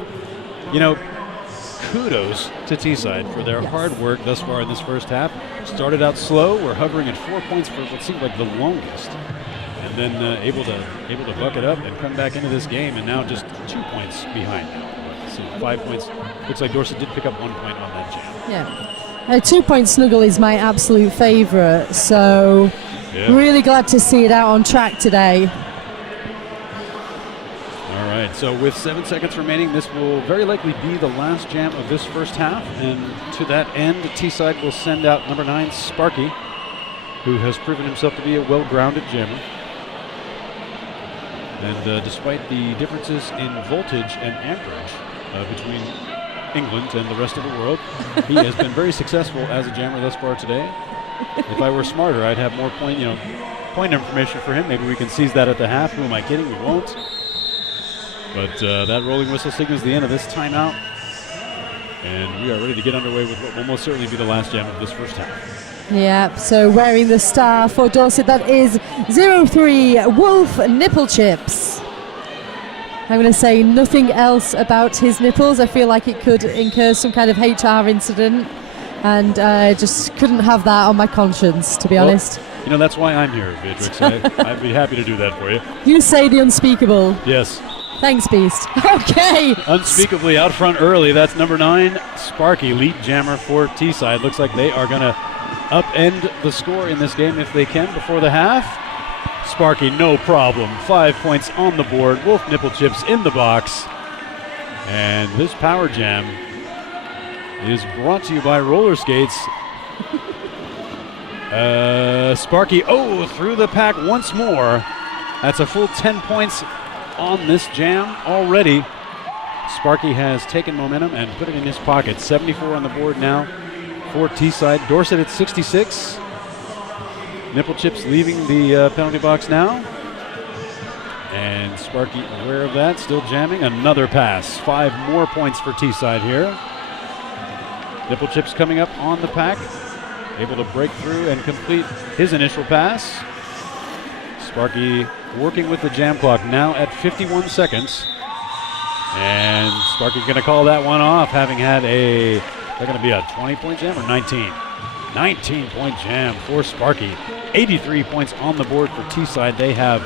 Kudos to Teesside for their hard work thus far in this first half. Started out slow, we're hovering at 4 points for what seemed like the longest, and then able to buck it up and come back into this game, and now just 2 points behind now. So 5 points. Looks like Dorset did pick up 1 point on that jam. Yeah. A 2-point snuggle is my absolute favourite, so really glad to see it out on track today. All right, so with 7 seconds remaining, this will very likely be the last jam of this first half, and to that end, Teesside will send out number 9, Sparky, who has proven himself to be a well-grounded jammer. And despite the differences in voltage and amperage between England and the rest of the world, he has been very successful as a jammer thus far today. If I were smarter, I'd have more point information for him. Maybe we can seize that at the half. Who am I kidding? We won't. But that rolling whistle signals the end of this timeout. And we are ready to get underway with what will most certainly be the last jam of this first half. Yeah, so wearing the star for Dorset, that is 03 Wolf Nipple Chips. I'm going to say nothing else about his nipples. I feel like it could incur some kind of HR incident, and I just couldn't have that on my conscience, to be honest. You know, that's why I'm here, Beatrix. I'd be happy to do that for you. You say the unspeakable. Yes. Thanks, Beast. Okay. Unspeakably out front early. That's number 9, Sparky, lead jammer for Teesside. Looks like they are going to upend the score in this game if they can before the half. Sparky, no problem. 5 points on the board. Wolf Nipple Chips in the box. And this power jam is brought to you by roller skates. Sparky, through the pack once more. That's a full 10 points on this jam already. Sparky has taken momentum and put it in his pocket. 74 on the board now for Teesside. Dorset at 66. Nipple Chips leaving the penalty box now. And Sparky aware of that, still jamming. Another pass. 5 more points for Teesside here. Nipple Chips coming up on the pack. Able to break through and complete his initial pass. Sparky working with the jam clock now at 51 seconds. And Sparky's going to call that one off, having had they're going to be a 20-point jam or 19? 19-point jam for Sparky. 83 points on the board for Teesside. They have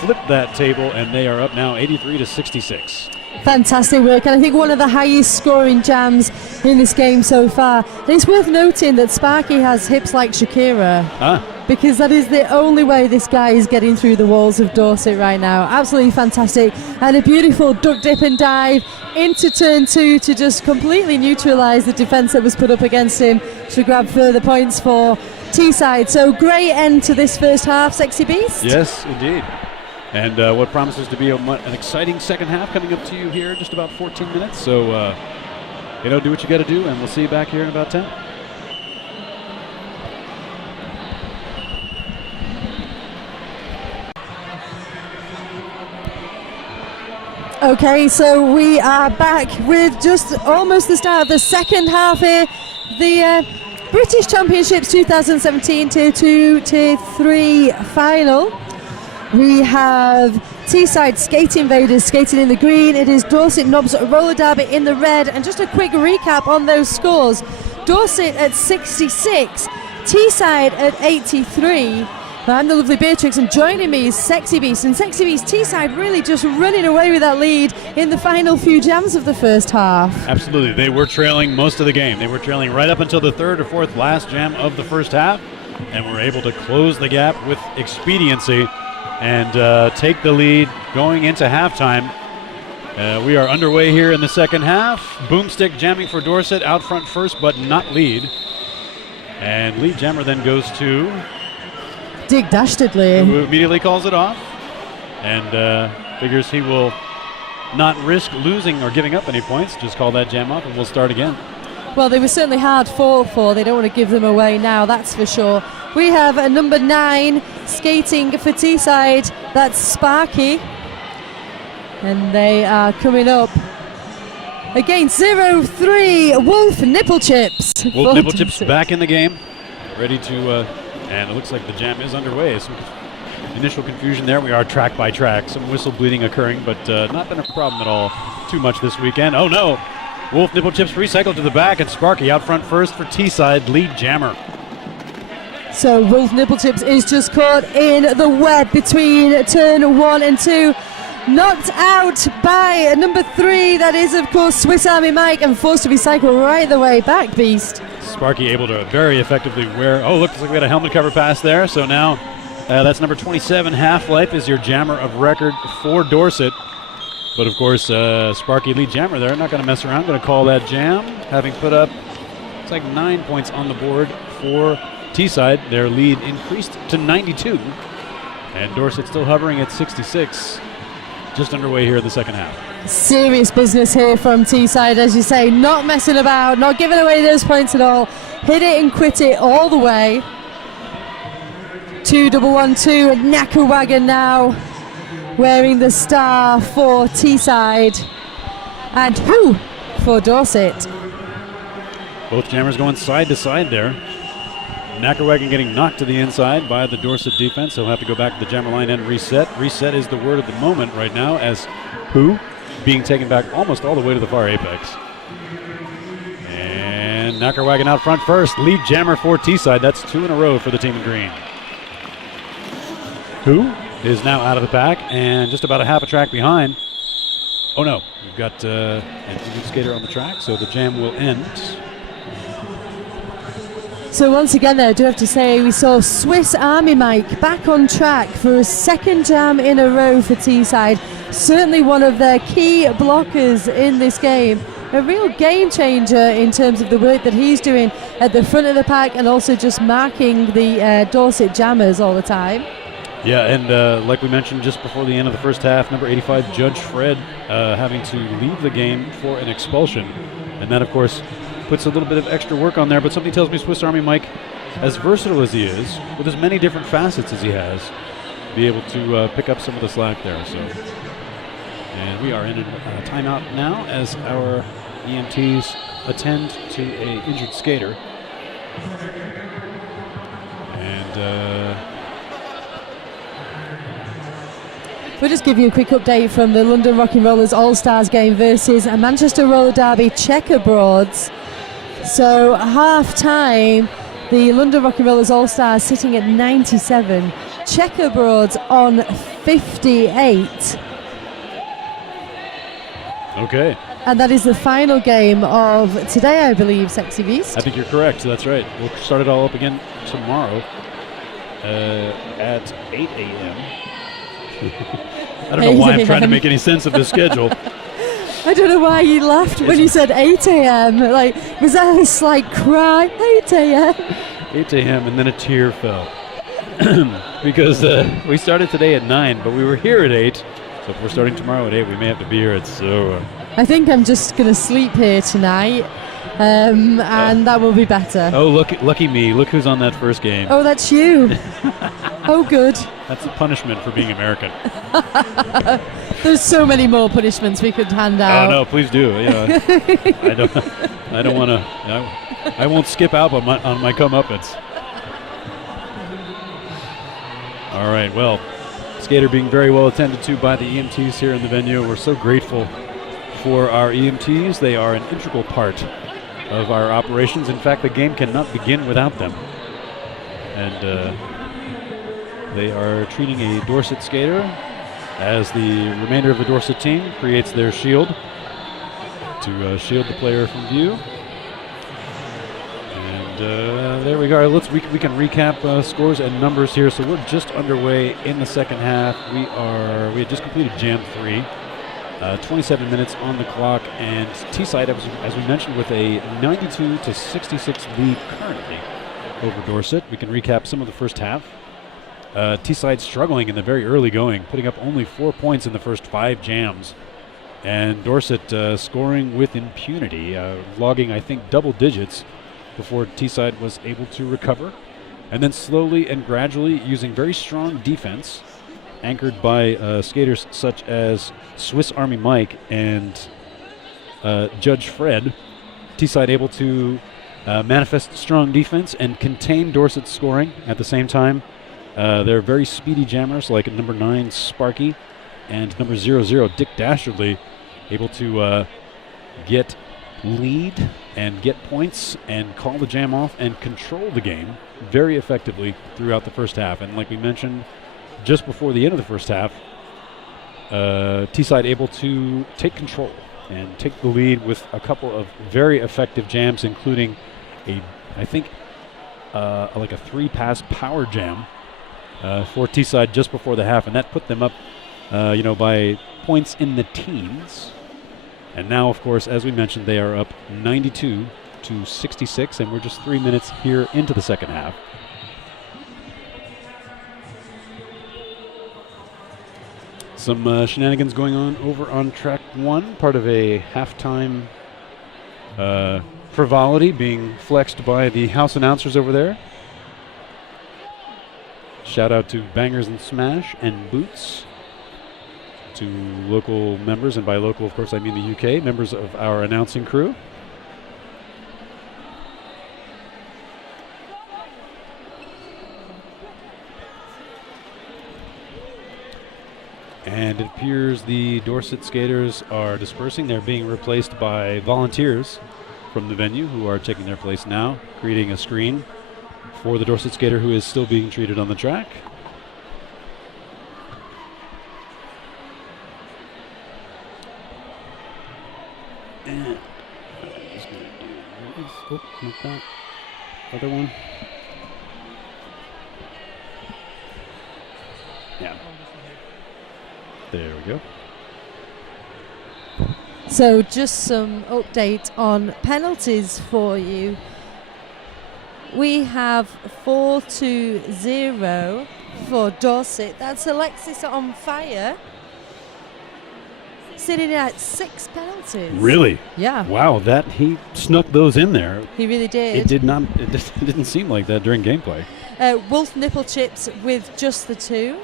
flipped that table, and they are up now 83 to 66. Fantastic work, and I think one of the highest scoring jams in this game so far. And it's worth noting that Sparky has hips like Shakira, because that is the only way this guy is getting through the walls of Dorset right now. Absolutely fantastic, and a beautiful duck dip and dive into turn 2 to just completely neutralise the defence that was put up against him to grab further points for Teesside. So great end to this first half, Sexy Beast. Yes, indeed. And what promises to be an exciting second half coming up to you here in just about 14 minutes. So, do what you got to do, and we'll see you back here in about 10. Okay, so we are back with just almost the start of the second half here. The British Championships 2017 Tier 2, Tier 3 final. We have Teesside Skate Invaders skating in the green. It is Dorset Knobs Roller Derby in the red. And just a quick recap on those scores. Dorset at 66, Teesside at 83. I'm the lovely Beatrix, and joining me is Sexy Beast. And Sexy Beast, Teesside really just running away with that lead in the final few jams of the first half. Absolutely. They were trailing most of the game. They were trailing right up until the third or fourth last jam of the first half, and were able to close the gap with expediency and take the lead going into halftime. We are underway here in the second half. Boomstick jamming for Dorset out front first, but not lead. And lead jammer then goes to Dick Dastardly, who immediately calls it off and figures he will not risk losing or giving up any points. Just call that jam off and we'll start again. Well, they were certainly hard fought for. They don't want to give them away now, that's for sure. We have a number 9 skating for Teesside. That's Sparky. And they are coming up against 03 Wolf Nipple Chips. Wolf Nipple Chips back in the game. Ready to, and it looks like the jam is underway. Some initial confusion there. We are track by track. Some whistle bleeding occurring, but not been a problem at all too much this weekend. Oh no! Wolf Nipple Chips recycled to the back, and Sparky out front first for Teesside, lead jammer. So Wolf Nipple Chips is just caught in the web between turn 1 and 2. knocked out by number 3. That is, of course, Swiss Army Mike, and forced to recycle right the way back, Beast. Sparky able to very effectively wear. Oh, looks like we got a helmet cover pass there. So now that's number 27. Half-Life is your jammer of record for Dorset. But of course, Sparky lead jammer there. Not going to mess around. Going to call that jam. Having put up, it's like 9 points on the board for Teesside. Their lead increased to 92. And Dorset still hovering at 66. Just underway here in the second half. Serious business here from Teesside, as you say. Not messing about, not giving away those points at all. Hit it and quit it all the way. 2-1-1-2, and Knackerwagon now wearing the star for Teesside. And who for Dorset. Both jammers going side to side there. Knackerwagon getting knocked to the inside by the Dorset defense. He'll have to go back to the jammer line and reset. Reset is the word of the moment right now, as who being taken back almost all the way to the far apex. And Knackerwagon out front first. Lead jammer for Teesside. That's 2 in a row for the team in green. Who is now out of the pack and just about a half a track behind. Oh no, we've got an injured skater on the track, so the jam will end. So once again there, I do have to say we saw Swiss Army Mike back on track for a second jam in a row for Teesside. Certainly one of their key blockers in this game. A real game changer in terms of the work that he's doing at the front of the pack, and also just marking the Dorset jammers all the time. Yeah, and like we mentioned just before the end of the first half, number 85, Judge Fred, having to leave the game for an expulsion. And that, of course, puts a little bit of extra work on there, but something tells me Swiss Army Mike, as versatile as he is, with as many different facets as he has, be able to pick up some of the slack there. So, and we are in a timeout now as our EMTs attend to a injured skater. And we'll just give you a quick update from the London Rocking Rollers All-Stars game versus a Manchester Roller Derby Checkerbroads. So half-time, the London Rocking Rollers All-Stars sitting at 97. Checkerbroads on 58. Okay. And that is the final game of today, I believe, Sexy Beast. I think you're correct. That's right. We'll start it all up again tomorrow at 8 a.m. I don't know why I'm trying to make any sense of this schedule. I don't know why you laughed when you said 8 a.m. Like, was that a slight cry? 8 a.m. 8 a.m. and then a tear fell. Because we started today at 9, but we were here at 8. So if we're starting tomorrow at 8, we may have to be here at so. I think I'm just going to sleep here tonight, and that will be better. Oh, lucky me. Look who's on that first game. Oh, that's you. Oh, good. That's the punishment for being American. There's so many more punishments we could hand out. Oh no, please do. Yeah, I don't want to. I won't skip out on my comeuppance. All right. Well, skater being very well attended to by the EMTs here in the venue. We're so grateful for our EMTs. They are an integral part of our operations. In fact, the game cannot begin without them. And they are treating a Dorset skater as the remainder of the Dorset team creates their shield to shield the player from view. And there we go. We can recap scores and numbers here. So we're just underway in the second half. We had just completed Jam 3. 27 minutes on the clock, and Teesside, as we mentioned, with a 92-66 lead currently over Dorset. We can recap some of the first half. Teesside struggling in the very early going, putting up only 4 points in the first 5 jams. And Dorset scoring with impunity, logging, I think, double digits before Teesside was able to recover. And then slowly and gradually, using very strong defense, anchored by skaters such as Swiss Army Mike and Judge Fred, Teesside able to manifest strong defense and contain Dorset's scoring at the same time. They're very speedy jammers like number 9 Sparky and number 00 Dick Dasherly, able to get lead and get points and call the jam off and control the game very effectively throughout the first half. And like we mentioned just before the end of the first half, Teesside able to take control and take the lead with a couple of very effective jams, including I think like a 3-pass power jam for Teesside just before the half, and that put them up by points in the teens. And now, of course, as we mentioned, they are up 92-66, and we're just 3 minutes here into the second half. Some shenanigans going on over on track 1, part of a halftime frivolity being flexed by the house announcers over there. Shout out to Bangers and Smash and Boots, to local members, and by local, of course, I mean the UK, members of our announcing crew. And it appears the Dorset skaters are dispersing. They're being replaced by volunteers from the venue who are taking their place now, creating a screen for the Dorset skater who is still being treated on the track. And I'm just going to do this. Oh, not that. Other one. Yeah. There we go. So just some update on penalties for you. We have 4-0 for Dorset. That's Alexis on fire, sitting at 6 penalties. Really? Yeah. Wow, that he snuck those in there. He really did. It did not. It just didn't seem like that during gameplay. Wolf nipple chips with just the 2.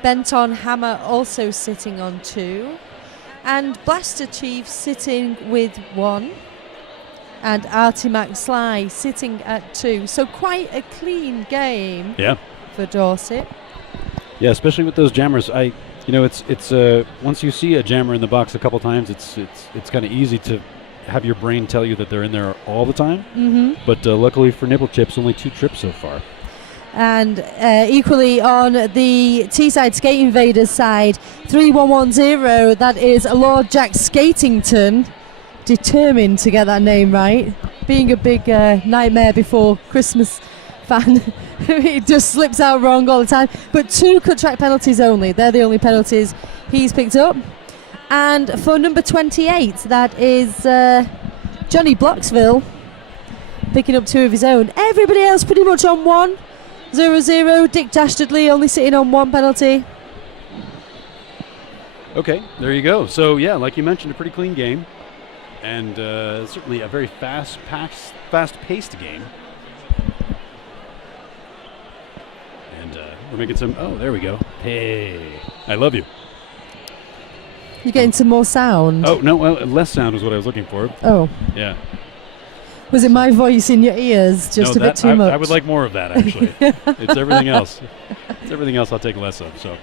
Benton Hammer also sitting on 2. And Blaster Chief sitting with 1. And Artimac Sly sitting at 2. So quite a clean game for Dorset. Yeah, especially with those jammers. It's once you see a jammer in the box a couple times, it's kind of easy to have your brain tell you that they're in there all the time. Mm-hmm. But luckily for Nipple Chips, only 2 trips so far. And equally on the Teesside Skate Invaders side, 3110, that is Lord Jack Skatington, determined to get that name right. Being a big Nightmare Before Christmas fan, he just slips out wrong all the time. But 2 cut track penalties only. They're the only penalties he's picked up. And for number 28, that is Johnny Blocksville, picking up 2 of his own. Everybody else pretty much on 1. 0-0, Dick Dastardly only sitting on 1 penalty. Okay, there you go. So, yeah, like you mentioned, a pretty clean game. And certainly a very fast-paced game. And we're making some... Oh, there we go. Hey, I love you. You're getting some more sound. Oh, no, less sound is what I was looking for. Oh. Yeah. Was it my voice in your ears just a bit too much? I would like more of that, actually. It's everything else. It's everything else I'll take less of, so...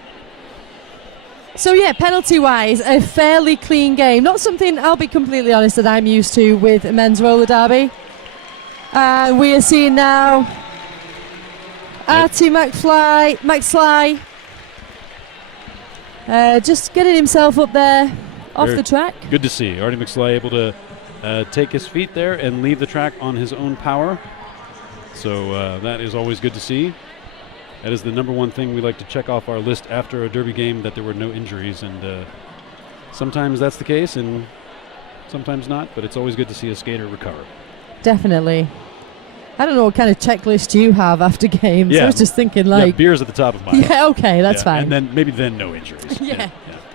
So yeah, penalty-wise, a fairly clean game. Not something, I'll be completely honest, that I'm used to with men's roller derby. We are seeing now Artie McSly just getting himself up there off the track. Good to see. Artie McSly able to take his feet there and leave the track on his own power. So that is always good to see. That is the number one thing we like to check off our list after a derby game, that there were no injuries. And sometimes that's the case and sometimes not, but it's always good to see a skater recover. Definitely. I don't know what kind of checklist you have after games. Yeah. I was just thinking beer's at the top of my list. Yeah, okay, that's fine. And then no injuries. Yeah.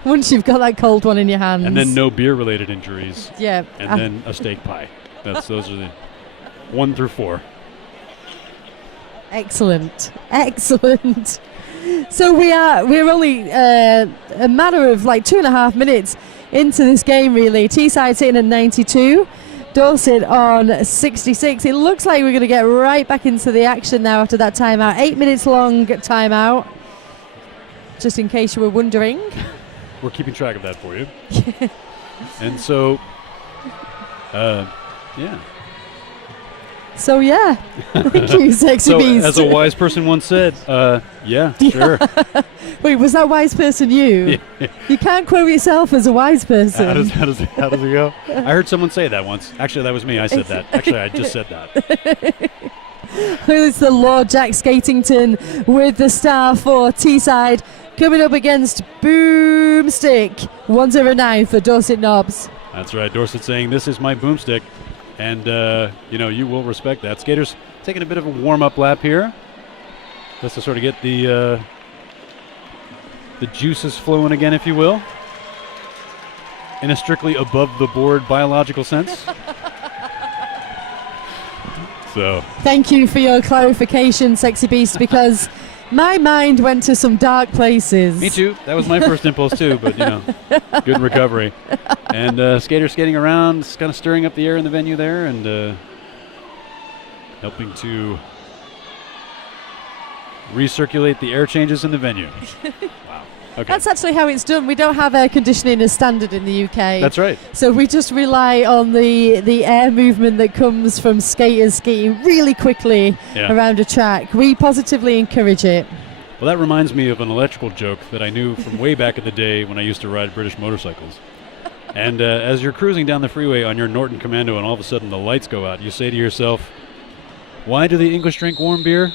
Once you've got that cold one in your hands. And then no beer-related injuries. Yeah. And then a steak pie. Those are the 1 through 4. Excellent. So we're only a matter of 2.5 minutes into this game, really. Teesside sitting at 92, Dorset on 66. It looks like we're going to get right back into the action now after that timeout. 8 minutes long timeout, just in case you were wondering. We're keeping track of that for you. And so, yeah. So yeah, thank you, Sexy So, Beast. as a wise person once said, yeah, sure. Wait, was that wise person you? Yeah. You can't quote yourself as a wise person. How does it go? I heard someone say that once. Actually, that was me. I said that. Actually, I just said that. Well, it's the Lord Jack Skatington with the star for Teesside, coming up against Boomstick 109 for Dorset Knobs. That's right. Dorset saying, this is my boomstick. And, you will respect that. Skaters taking a bit of a warm-up lap here. Just to sort of get the juices flowing again, if you will. In a strictly above-the-board biological sense. So. Thank you for your clarification, Sexy Beast, because my mind went to some dark places. Me too. That was my first impulse too, but good recovery. And skaters skating around, kind of stirring up the air in the venue there, and helping to recirculate the air changes in the venue. Wow. Okay. That's actually how it's done. We don't have air conditioning as standard in the UK. That's right. So we just rely on the air movement that comes from skaters skating really quickly around a track. We positively encourage it. Well, that reminds me of an electrical joke that I knew from way back in the day when I used to ride British motorcycles. And as you're cruising down the freeway on your Norton Commando and all of a sudden the lights go out, you say to yourself, why do the English drink warm beer?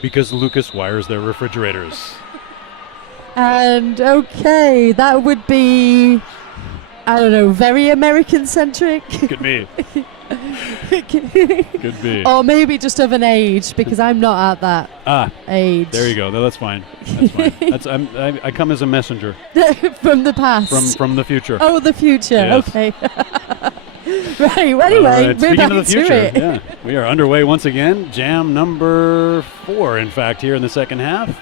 Because Lucas wires their refrigerators. And okay, that would be, I don't know, very American-centric. Could be. Could be. Or maybe just of an age, because I'm not at that age. There you go. No, that's fine. That's fine. I come as a messenger. From the past. From the future. Oh, the future. Yes. Okay. Right. Well, anyway, we're speaking back of the future, to it. yeah, we are underway once again. Jam number 4, in fact, here in the second half.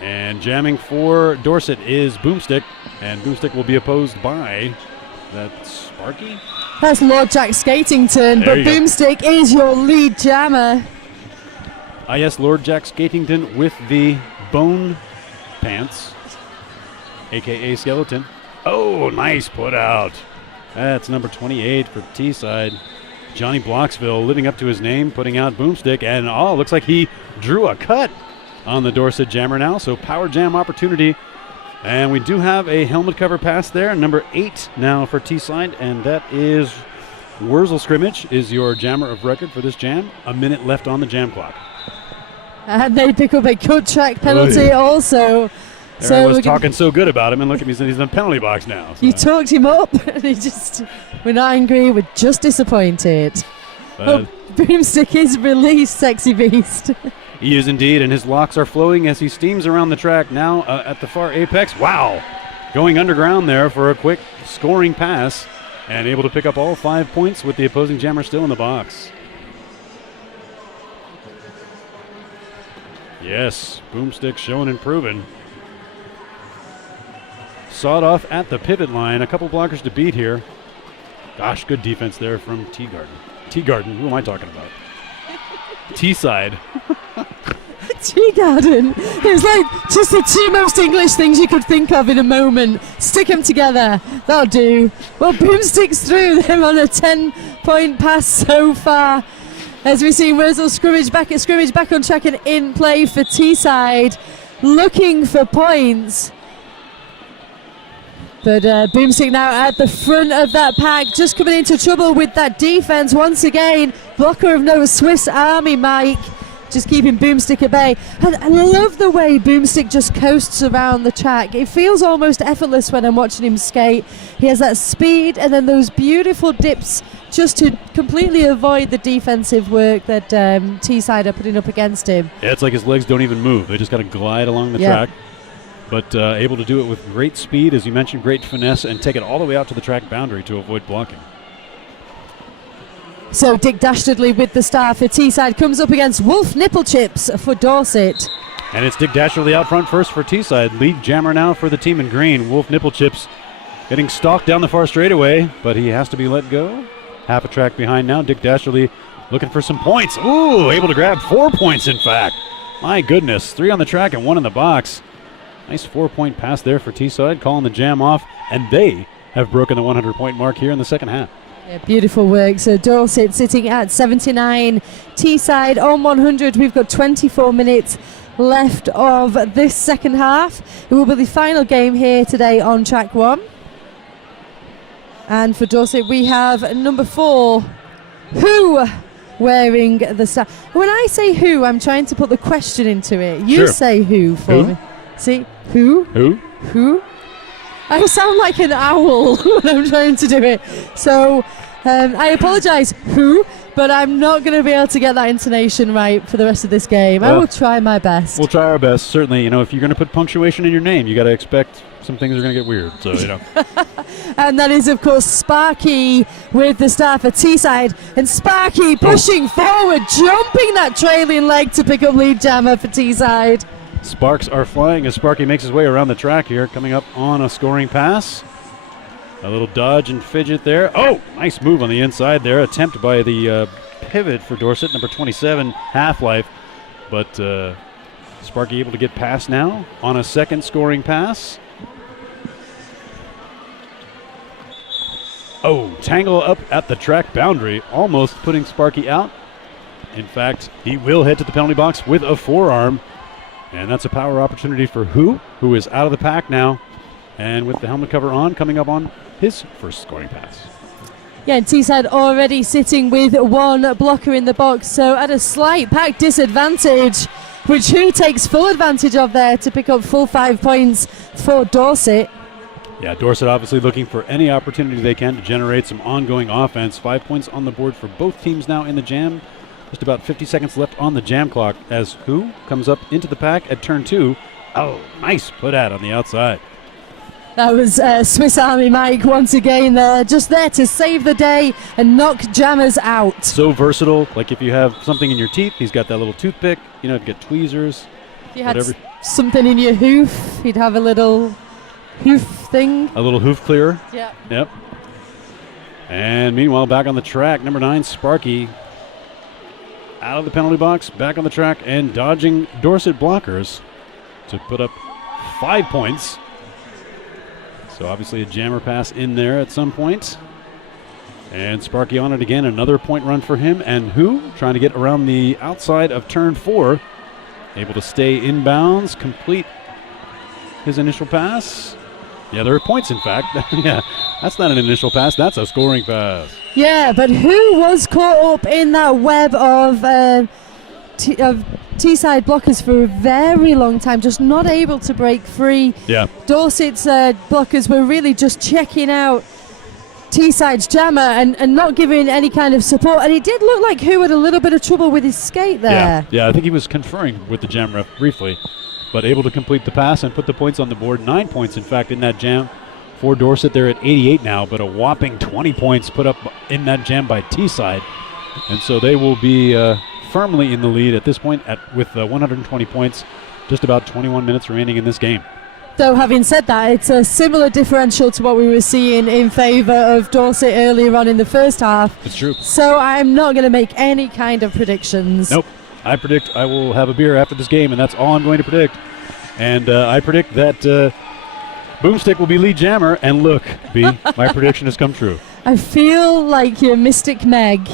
And jamming for Dorset is Boomstick, and Boomstick will be opposed by that Sparky. That's Lord Jack Skatington, but Boomstick is your lead jammer. Yes, Lord Jack Skatington with the bone pants, a.k.a. skeleton. Oh, nice put out. That's number 28 for Teesside. Johnny Blocksville living up to his name, putting out Boomstick, and looks like he drew a cut on the Dorset jammer now, so power jam opportunity. And we do have a helmet cover pass there, number 8 now for Teesside, and that is Wurzel Scrimmage is your jammer of record for this jam. A minute left on the jam clock. And they pick up a cut track penalty also. I was talking so good about him, and look at me, he's in the penalty box now. So. You talked him up, and we're not angry, we're just disappointed. Boomstick is released, Sexy Beast. He is indeed, and his locks are flowing as he steams around the track now at the far apex. Wow! Going underground there for a quick scoring pass, and able to pick up all 5 points with the opposing jammer still in the box. Yes, Boomstick showing and proven. Sawed off at the pivot line. A couple blockers to beat here. Gosh, good defense there from Teegarden. Who am I talking about? Teesside. Teegarden. It was like just the two most English things you could think of in a moment. Stick them together. That'll do. Well, Boomstick's through them on a 10-point pass so far. As we see Wurzel Scrimmage back on track and in play for Teesside. Looking for points. But Boomstick now at the front of that pack, just coming into trouble with that defense once again. Blocker of no Swiss Army Mike, just keeping Boomstick at bay. And I love the way Boomstick just coasts around the track. It feels almost effortless when I'm watching him skate. He has that speed and then those beautiful dips just to completely avoid the defensive work that Teesside are putting up against him. Yeah, it's like his legs don't even move. They just got to glide along the track. But able to do it with great speed, as you mentioned, great finesse, and take it all the way out to the track boundary to avoid blocking. So Dick Dastardly with the star for Teesside comes up against Wolf Nipple Chips for Dorset. And it's Dick Dastardly out front first for Teesside. Lead jammer now for the team in green. Wolf Nipple Chips getting stalked down the far straightaway, but he has to be let go. Half a track behind now. Dick Dastardly looking for some points. Ooh, able to grab 4 points, in fact. My goodness, 3 on the track and 1 in the box. Nice 4-point pass there for Teesside, calling the jam off, and they have broken the 100-point mark here in the second half. Yeah, beautiful work. So Dorset sitting at 79, Teesside on 100. We've got 24 minutes left of this second half. It will be the final game here today on track 1. And for Dorset, we have number 4, Who, wearing the star. When I say who, I'm trying to put the question into it. You say who for me. See, who? Who? I sound like an owl when I'm trying to do it. So I apologise, who, but I'm not going to be able to get that intonation right for the rest of this game. Well, I will try my best. We'll try our best. Certainly, if you're going to put punctuation in your name, you got to expect some things are going to get weird. So, And that is, of course, Sparky with the star for Teesside. And Sparky pushing forward, jumping that trailing leg to pick up lead jammer for Teesside. Sparks are flying as Sparky makes his way around the track here, coming up on a scoring pass. A little dodge and fidget there. Oh, nice move on the inside there. Attempt by the pivot for Dorset, number 27, Half-Life. But Sparky able to get past now on a second scoring pass. Oh, tangle up at the track boundary, almost putting Sparky out. In fact, he will head to the penalty box with a forearm. And that's a power opportunity for who is out of the pack now. And with the helmet cover on, coming up on his first scoring pass. Yeah, and Teesside already sitting with one blocker in the box, so at a slight pack disadvantage, which who takes full advantage of there to pick up full 5 points for Dorset. Yeah, Dorset obviously looking for any opportunity they can to generate some ongoing offense. 5 points on the board for both teams now in the jam. Just about 50 seconds left on the jam clock as who comes up into the pack at turn 2. Oh, nice put out on the outside. That was Swiss Army Mike once again there, just there to save the day and knock jammers out. So versatile. Like if you have something in your teeth, he's got that little toothpick, to get tweezers. If you had something in your hoof, he'd have a little hoof thing. A little hoof clearer. Yeah. Yep. And meanwhile, back on the track, number 9, Sparky. Out of the penalty box, back on the track, and dodging Dorset blockers to put up 5 points. So obviously a jammer pass in there at some point. And Sparky on it again, another point run for him. And who trying to get around the outside of turn 4. Able to stay inbounds, complete his initial pass. Yeah, there are points, in fact. Yeah, that's not an initial pass, that's a scoring pass. Yeah, but who was caught up in that web of Teesside blockers for a very long time, just not able to break free. Yeah. Dorset's blockers were really just checking out Teesside's jammer and not giving any kind of support. And it did look like who had a little bit of trouble with his skate there. Yeah, I think he was conferring with the jam ref briefly, but able to complete the pass and put the points on the board. 9 points, in fact, in that jam for Dorset. They're at 88 now, but a whopping 20 points put up in that jam by Teesside. And so they will be firmly in the lead at this point with 120 points, just about 21 minutes remaining in this game. Though having said that, it's a similar differential to what we were seeing in favour of Dorset earlier on in the first half. It's true. So I'm not going to make any kind of predictions. Nope. I predict I will have a beer after this game, and that's all I'm going to predict. And I predict that Boomstick will be lead jammer, and look, B, my prediction has come true. I feel like you're Mystic Meg.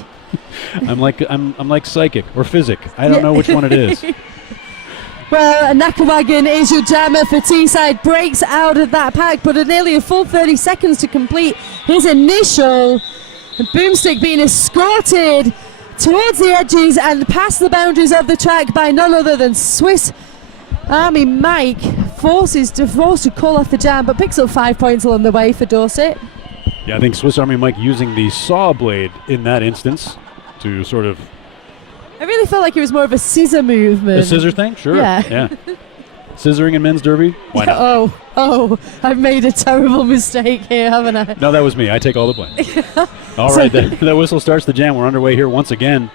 I'm like psychic or physic. I don't know which one it is. Well, Nakawagan is your jammer for Teesside, breaks out of that pack, but nearly a full 30 seconds to complete his initial. Boomstick being escorted towards the edges and past the boundaries of the track by none other than Swiss Army Mike, forced to call off the jam, but picks up 5 points along the way for Dorset. Yeah, I think Swiss Army Mike using the saw blade in that instance to sort of... I really felt like it was more of a scissor movement. A scissor thing? Sure. Yeah. Scissoring in men's derby? Why not? Oh, I've made a terrible mistake here, haven't I? No, that was me. I take all the blame. All right, that whistle starts the jam. We're underway here once again.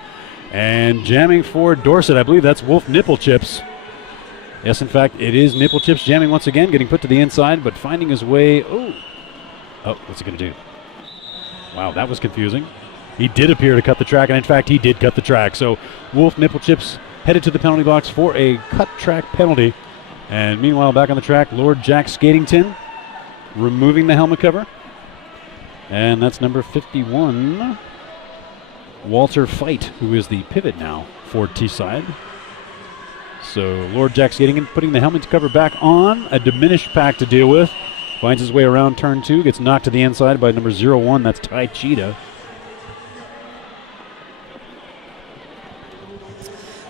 And jamming for Dorset, I believe that's Wolf Nipple Chips. Yes, in fact, it is Nipple Chips jamming once again, getting put to the inside, but finding his way. Oh, what's he going to do? Wow, that was confusing. He did appear to cut the track, and in fact, he did cut the track. So Wolf Nipple Chips headed to the penalty box for a cut track penalty. And meanwhile, back on the track, Lord Jack Skatington removing the helmet cover. And that's number 51, Walter Fight, who is the pivot now for Teesside. So Lord Jack's getting in, putting the helmet cover back on. A diminished pack to deal with. Finds his way around turn 2. Gets knocked to the inside by number 01. That's Tai Cheetah.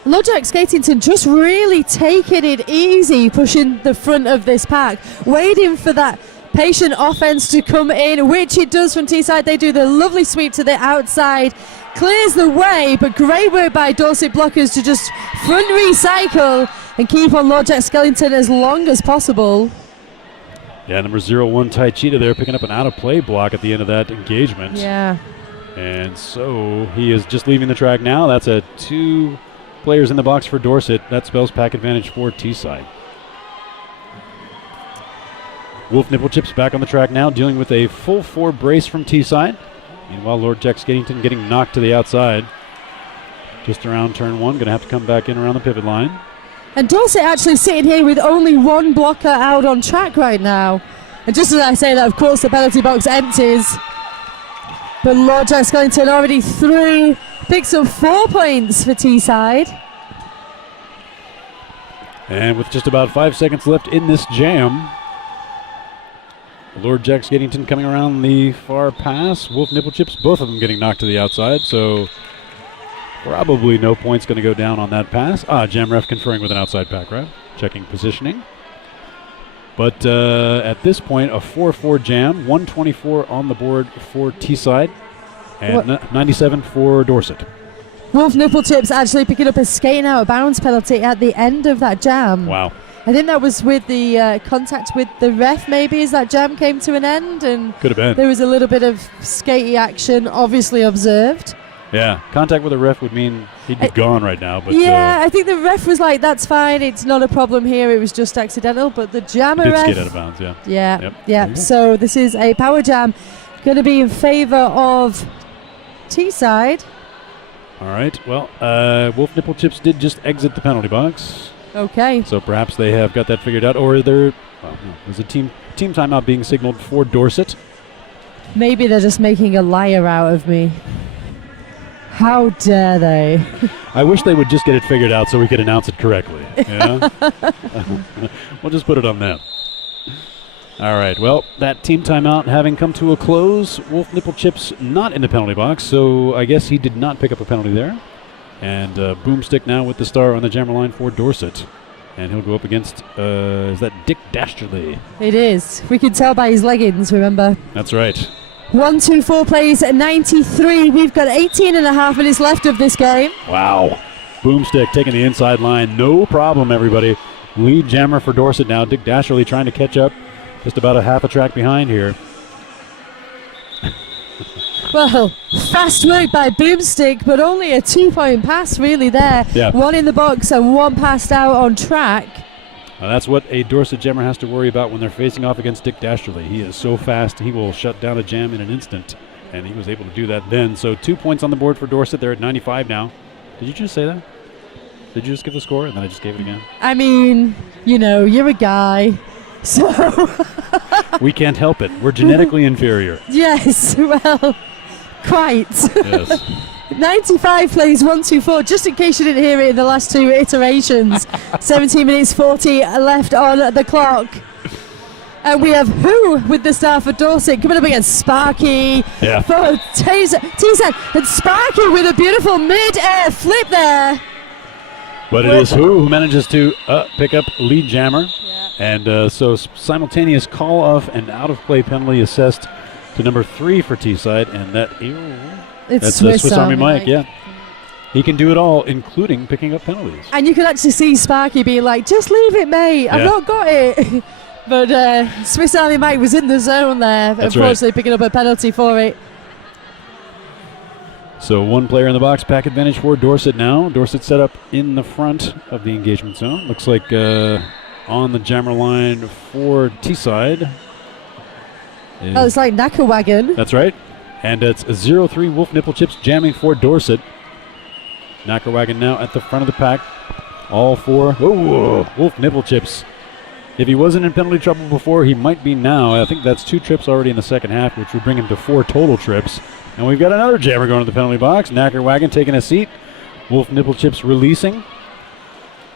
Lord Jack Skatington just really taking it easy, pushing the front of this pack, waiting for that patient offense to come in, which it does from Teesside. They do the lovely sweep to the outside, clears the way, but great work by Dorset blockers to just front recycle and keep on Lord Jack Skellington as long as possible. Yeah, number 01, Tai Cheetah there, picking up an out-of-play block at the end of that engagement. Yeah. And so he is just leaving the track now. That's a 2 players in the box for Dorset. That spells pack advantage for Teesside. Wolf Nipple Chips back on the track now, dealing with a full 4 brace from Teesside. Meanwhile, Lord Jack Skatington getting knocked to the outside. Just around turn 1, going to have to come back in around the pivot line. And Dorset actually sitting here with only 1 blocker out on track right now. And just as I say that, of course, the penalty box empties. But Lord Jack Skellington already through, picks up 4 points for Teesside. And with just about 5 seconds left in this jam, Lord Jack Skatington coming around the far pass. Wolf Nipple Chips, both of them getting knocked to the outside, so probably no points going to go down on that pass. Jam ref conferring with an outside pack ref, checking positioning. But at this point, a 4-4 jam, 124 on the board for Teesside, and 97 for Dorset. Wolf Nipple Chips actually picking up a skating out of bounds penalty at the end of that jam. Wow. I think that was with the contact with the ref, maybe, as that jam came to an end. And could have been. There was a little bit of skatey action, obviously observed. Yeah, contact with the ref would mean he'd be gone right now. But yeah, I think the ref was like, that's fine, it's not a problem here, it was just accidental. But the jammer ref... did skate out of bounds, yeah. Yeah, yep. Yeah. Mm-hmm. So this is a power jam. Going to be in favour of Teesside. All right, well, Wolf Nipple Chips did just exit the penalty box. Okay. So perhaps they have got that figured out, or there's a team timeout being signaled for Dorset. Maybe they're just making a liar out of me. How dare they? I wish they would just get it figured out so we could announce it correctly. Yeah? We'll just put it on them. All right, well, that team timeout having come to a close, Wolf Nipple Chips not in the penalty box, so I guess he did not pick up a penalty there. And Boomstick now with the star on the jammer line for Dorset. And he'll go up against, is that Dick Dastardly? It is. We can tell by his leggings, remember? That's right. 1-2-4 plays at 93. We've got 18.5 minutes left of this game. Wow. Boomstick taking the inside line. No problem, everybody. Lead jammer for Dorset now. Dick Dastardly trying to catch up. Just about a half a track behind here. Well, fast work by Boomstick, but only a 2-point pass really there. Yeah. 1 in the box and 1 passed out on track. That's what a Dorset jammer has to worry about when they're facing off against Dick Dastardly. He is so fast, he will shut down a jam in an instant. And he was able to do that then. So 2 points on the board for Dorset. They're at 95 now. Did you just say that? Did you just give the score and then I just gave it again? I mean, you know, you're a guy. So we can't help it. We're genetically inferior. Yes, well, quite. Yes. 95 plays 1-2-4, just in case you didn't hear it in the last 2 iterations. 17 minutes 40 left on the clock. And we have Who with the star for Dorset coming up against Sparky for Teesside. And Sparky with a beautiful mid-air flip there. But it is Who manages to pick up lead jammer. And so simultaneous call-off and out-of-play penalty assessed to number 3 for Teesside. And that's Swiss Army Mike, yeah. He can do it all, including picking up penalties. And you can actually see Sparky being like, just leave it, mate. I've not got it. But Swiss Army Mike was in the zone there, that's unfortunately right. Picking up a penalty for it. So 1 player in the box, pack advantage for Dorset now. Dorset set up in the front of the engagement zone. Looks like on the jammer line for Teesside. It's like Knacker Wagon. That's right. And it's a 0-3 Wolf Nipple Chips jamming for Dorset. Knacker Wagon now at the front of the pack. All for Wolf Nipple Chips. If he wasn't in penalty trouble before, he might be now. I think that's 2 trips already in the second half, which would bring him to 4 total trips. And we've got another jammer going to the penalty box. Knackerwagon taking a seat. Wolf Nipple Chips releasing.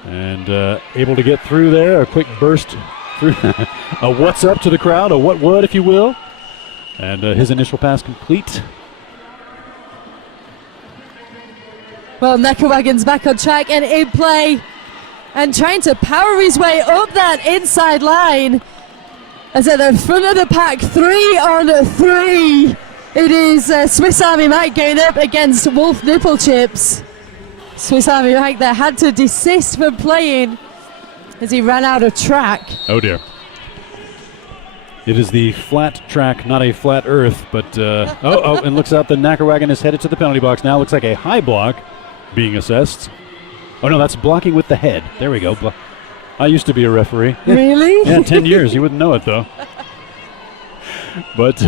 And able to get through there. A quick burst through. A what's up to the crowd. A what would, if you will. And his initial pass complete. Well, Knackerwagon's back on track and in play. And trying to power his way up that inside line. As at the front of the pack, 3 on 3. It is Swiss Army Mike going up against Wolf Nipple Chips. Swiss Army Mike that had to desist from playing as he ran out of track. Oh dear. It is the flat track, not a flat earth, but and looks out the Knackerwagon is headed to the penalty box now. Looks like a high block being assessed. Oh no, that's blocking with the head. There we go. I used to be a referee. Really? Yeah, 10 years. You wouldn't know it though. But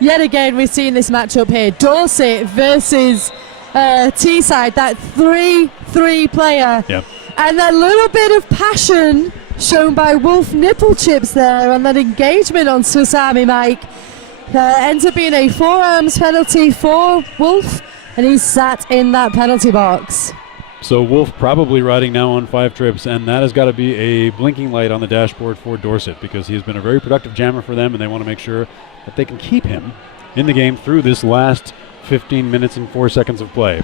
yet again, we're seeing this matchup here. Dorset versus Teesside, that 3-3 player. Yep. And that little bit of passion shown by Wolf Nipple Chips there, and that engagement on Swiss Army Mike ends up being a forearms penalty for Wolf, and he's sat in that penalty box. So Wolf probably riding now on 5 trips, and that has got to be a blinking light on the dashboard for Dorset, because he has been a very productive jammer for them, and they want to make sure that they can keep him in the game through this last 15 minutes and 4 seconds of play.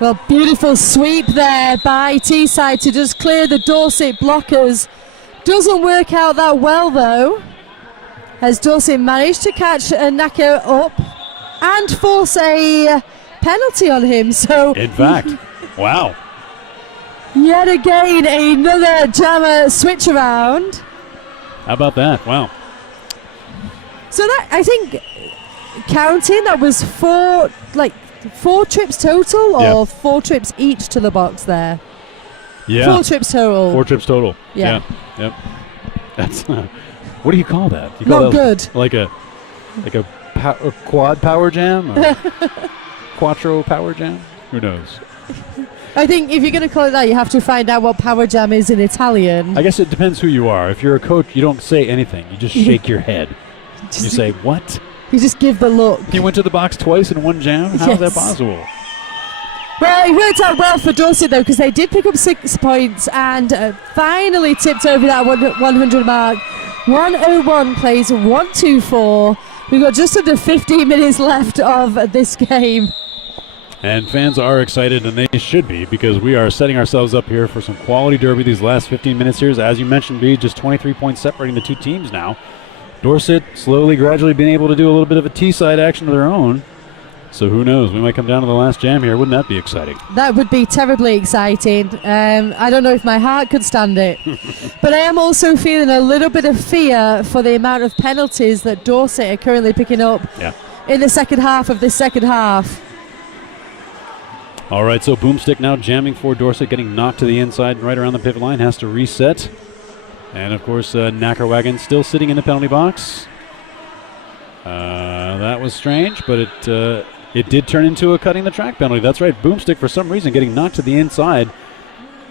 Well, beautiful sweep there by Teesside to just clear the Dorset blockers. Doesn't work out that well though, as Dorset managed to catch Naka up and force a penalty on him. So, in fact, wow. Yet again, another jammer switch around. How about that? Wow. So that, I think, counting, that was 4 trips total, or 4 trips each to the box there? Yeah. 4 trips total. 4 trips total. Yeah. Yep. That's what do you call that? You call Not that good. Like a quad power jam? Or quattro power jam? Who knows? I think if you're going to call it that, you have to find out what power jam is in Italian. I guess it depends who you are. If you're a coach, you don't say anything. You just shake your head. You say, what? You just give the look. You went to the box twice in one jam? How is that possible? Well, it worked out well for Dorset, though, because they did pick up 6 points and finally tipped over that 100 mark. 101 plays 1-2-4. We've got just under 15 minutes left of this game. And fans are excited, and they should be, because we are setting ourselves up here for some quality derby these last 15 minutes here. As you mentioned, B, just 23 points separating the 2 teams now. Dorset slowly, gradually being able to do a little bit of a Teesside action of their own. So who knows? We might come down to the last jam here. Wouldn't that be exciting? That would be terribly exciting. I don't know if my heart could stand it. But I am also feeling a little bit of fear for the amount of penalties that Dorset are currently picking up in the second half of this second half. All right, so Boomstick now jamming for Dorset, getting knocked to the inside right around the pivot line, has to reset. And, of course, Knackerwagon still sitting in the penalty box. That was strange, but it did turn into a cutting the track penalty. That's right, Boomstick, for some reason, getting knocked to the inside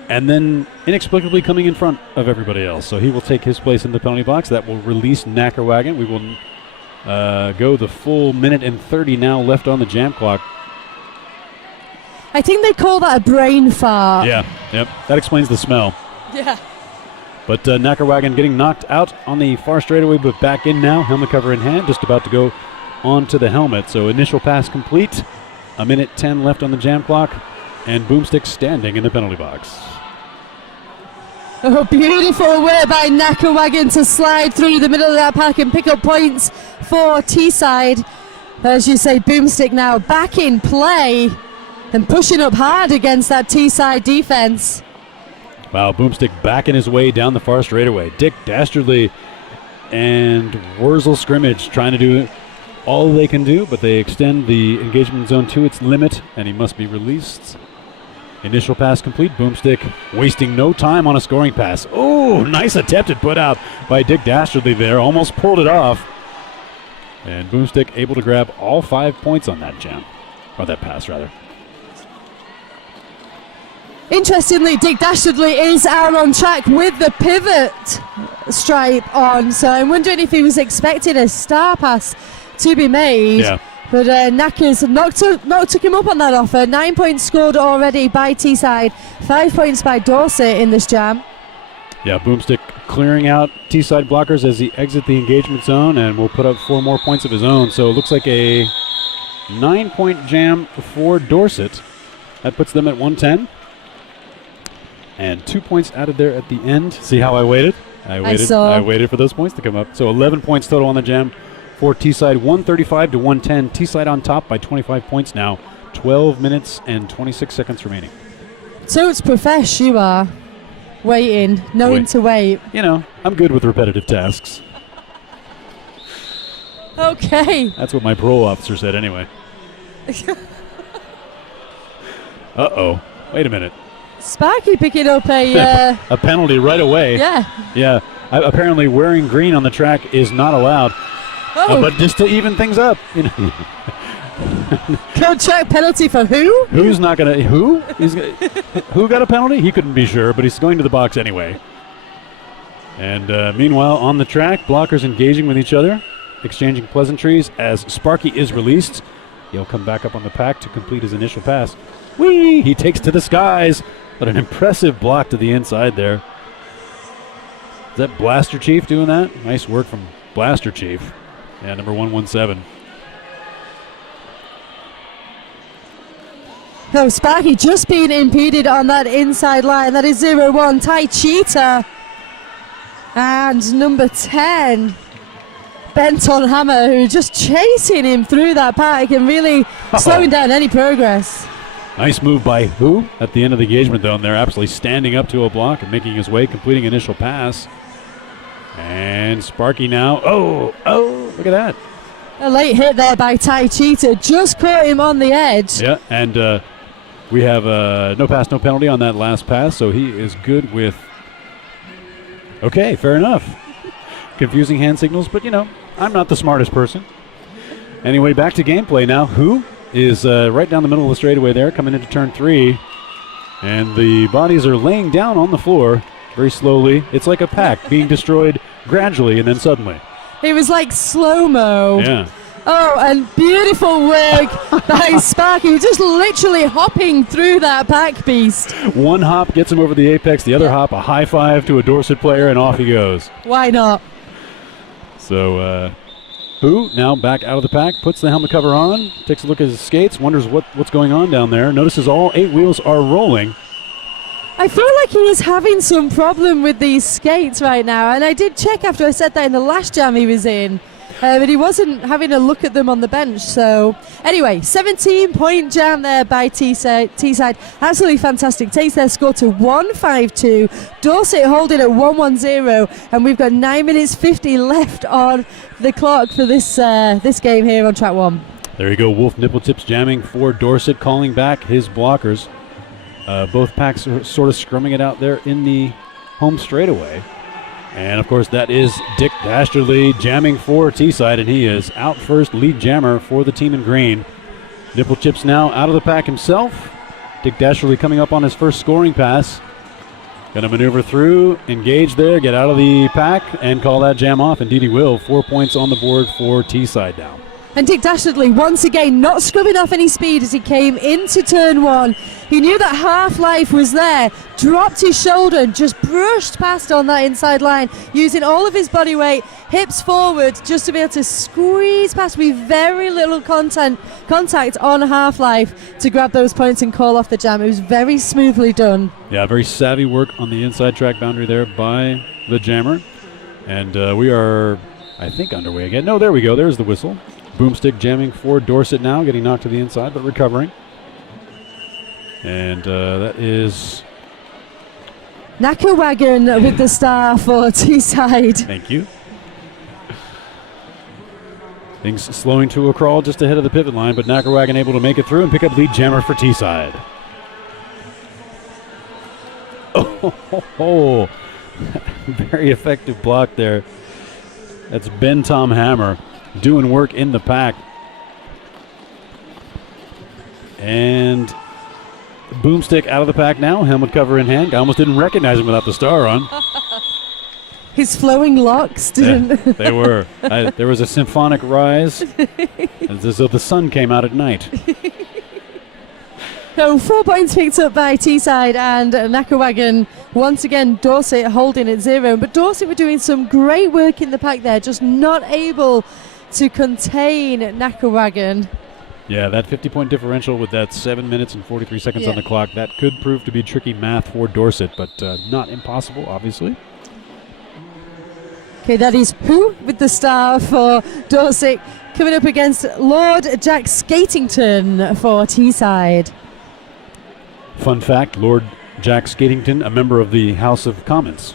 and then inexplicably coming in front of everybody else. So he will take his place in the penalty box. That will release Knackerwagon. We will go the full minute and 30 now left on the jam clock. I think they call that a brain fart. Yeah, yep. That explains the smell. Yeah. But Knackerwagon getting knocked out on the far straightaway, but back in now. Helmet cover in hand, just about to go onto the helmet. So initial pass complete. A minute 10 left on the jam clock. And Boomstick standing in the penalty box. Oh, beautiful work by Knackerwagon to slide through the middle of that pack and pick up points for Teesside. As you say, Boomstick now back in play and pushing up hard against that Teesside defense. Wow, Boomstick backing his way down the far straightaway. Dick Dastardly and Wurzel Scrimmage trying to do all they can do, but they extend the engagement zone to its limit, and he must be released. Initial pass complete. Boomstick wasting no time on a scoring pass. Oh, nice attempted put out by Dick Dastardly there. Almost pulled it off. And Boomstick able to grab all 5 points on that jam. Or that pass, rather. Interestingly, Dick Dastardly is out on track with the pivot stripe on, so I'm wondering if he was expecting a star pass to be made. Yeah. But Knackers not took him up on that offer. 9 points scored already by Teesside, 5 points by Dorset in this jam. Yeah, Boomstick clearing out Teesside blockers as he exits the engagement zone and will put up 4 more points of his own. So it looks like a 9-point jam for Dorset. That puts them at 110. And 2 points added there at the end. See how I waited? I waited for those points to come up. So 11 points total on the jam for Teesside, 135 to 110. Teesside on top by 25 points now. 12 minutes and 26 seconds remaining. So it's profesh, you are. Waiting, knowing to wait. You know, I'm good with repetitive tasks. Okay. That's what my parole officer said anyway. Uh-oh. Wait a minute. Sparky picking up a penalty right away. Yeah. Yeah. Apparently wearing green on the track is not allowed. Oh. But just to even things up, you know. Contract penalty for who? Who's not going to... Who? Who got a penalty? He couldn't be sure, but he's going to the box anyway. And meanwhile, on the track, blockers engaging with each other, exchanging pleasantries as Sparky is released. He'll come back up on the pack to complete his initial pass. Whee! He takes to the skies, but an impressive block to the inside there. Is that Blaster Chief doing that? Nice work from Blaster Chief. Yeah, number 117. No, Sparky just being impeded on that inside line. That is 0-1, Tai Cheetah. And number 10, Benton Hammer, who just chasing him through that pack and really slowing down any progress. Nice move by who? At the end of the engagement, though, and they're absolutely standing up to a block and making his way, completing initial pass. And Sparky now. Oh, look at that. A late hit there by Tai Cheetah. Just caught him on the edge. Yeah, and we have no pass, no penalty on that last pass, so he is good with... Okay, fair enough. Confusing hand signals, but, you know, I'm not the smartest person. Anyway, back to gameplay now. Who is right down the middle of the straightaway there, coming into turn 3. And the bodies are laying down on the floor very slowly. It's like a pack being destroyed gradually and then suddenly. It was like slow-mo. Yeah. Oh, and beautiful work by Sparky, just literally hopping through that pack beast. One hop gets him over the apex, the other hop, a high five to a Dorset player, and off he goes. Why not? So, Who now back out of the pack, puts the helmet cover on, takes a look at his skates, wonders what's going on down there, notices all 8 wheels are rolling. I feel like he is having some problem with these skates right now, and I did check after I said that in the last jam he was in. But he wasn't having a look at them on the bench. So anyway, 17-point jam there by Teesside. Absolutely fantastic. Takes their score to 152. Dorset holding at 110, and we've got 9 minutes 50 left on the clock for this game here on track 1. There you go. Wolf Nipple Tips jamming for Dorset, calling back his blockers. Both packs are sort of scrumming it out there in the home straightaway. And, of course, that is Dick Dastardly jamming for Teesside, and he is out first, lead jammer for the team in green. Nipple Chips now out of the pack himself. Dick Dastardly coming up on his first scoring pass. Going to maneuver through, engage there, get out of the pack, and call that jam off. Indeed he will. 4 points on the board for Teesside now. And Dick Dastardly, once again, not scrubbing off any speed as he came into turn 1. He knew that half-life was there, dropped his shoulder and just brushed past on that inside line, using all of his body weight, hips forward, just to be able to squeeze past with very little contact on half-life to grab those points and call off the jam. It was very smoothly done. Yeah, very savvy work on the inside track boundary there by the jammer. And we are, I think, underway again. No, there we go. There's the whistle. Boomstick jamming for Dorset now, getting knocked to the inside, but recovering. And that is... Knacker Wagon with the star for Teesside. Thank you. Things slowing to a crawl just ahead of the pivot line, but Knacker Wagon able to make it through and pick up lead jammer for Teesside. Oh, very effective block there. That's Ben Tom Hammer doing work in the pack. And Boomstick out of the pack now, helmet cover in hand. I almost didn't recognize him without the star on. His flowing locks didn't. Yeah, they were. There was a symphonic rise, as though the sun came out at night. So 4 points picked up by Teesside and Knackerwagon. Once again, Dorset holding at 0. But Dorset were doing some great work in the pack there, just not able to contain Knackerwagon. Yeah, that 50-point differential with that 7 minutes and 43 seconds on the clock, that could prove to be tricky math for Dorset, but not impossible, obviously. Okay, that is Who with the star for Dorset, coming up against Lord Jack Skatington for Teesside. Fun fact, Lord Jack Skatington, a member of the House of Commons.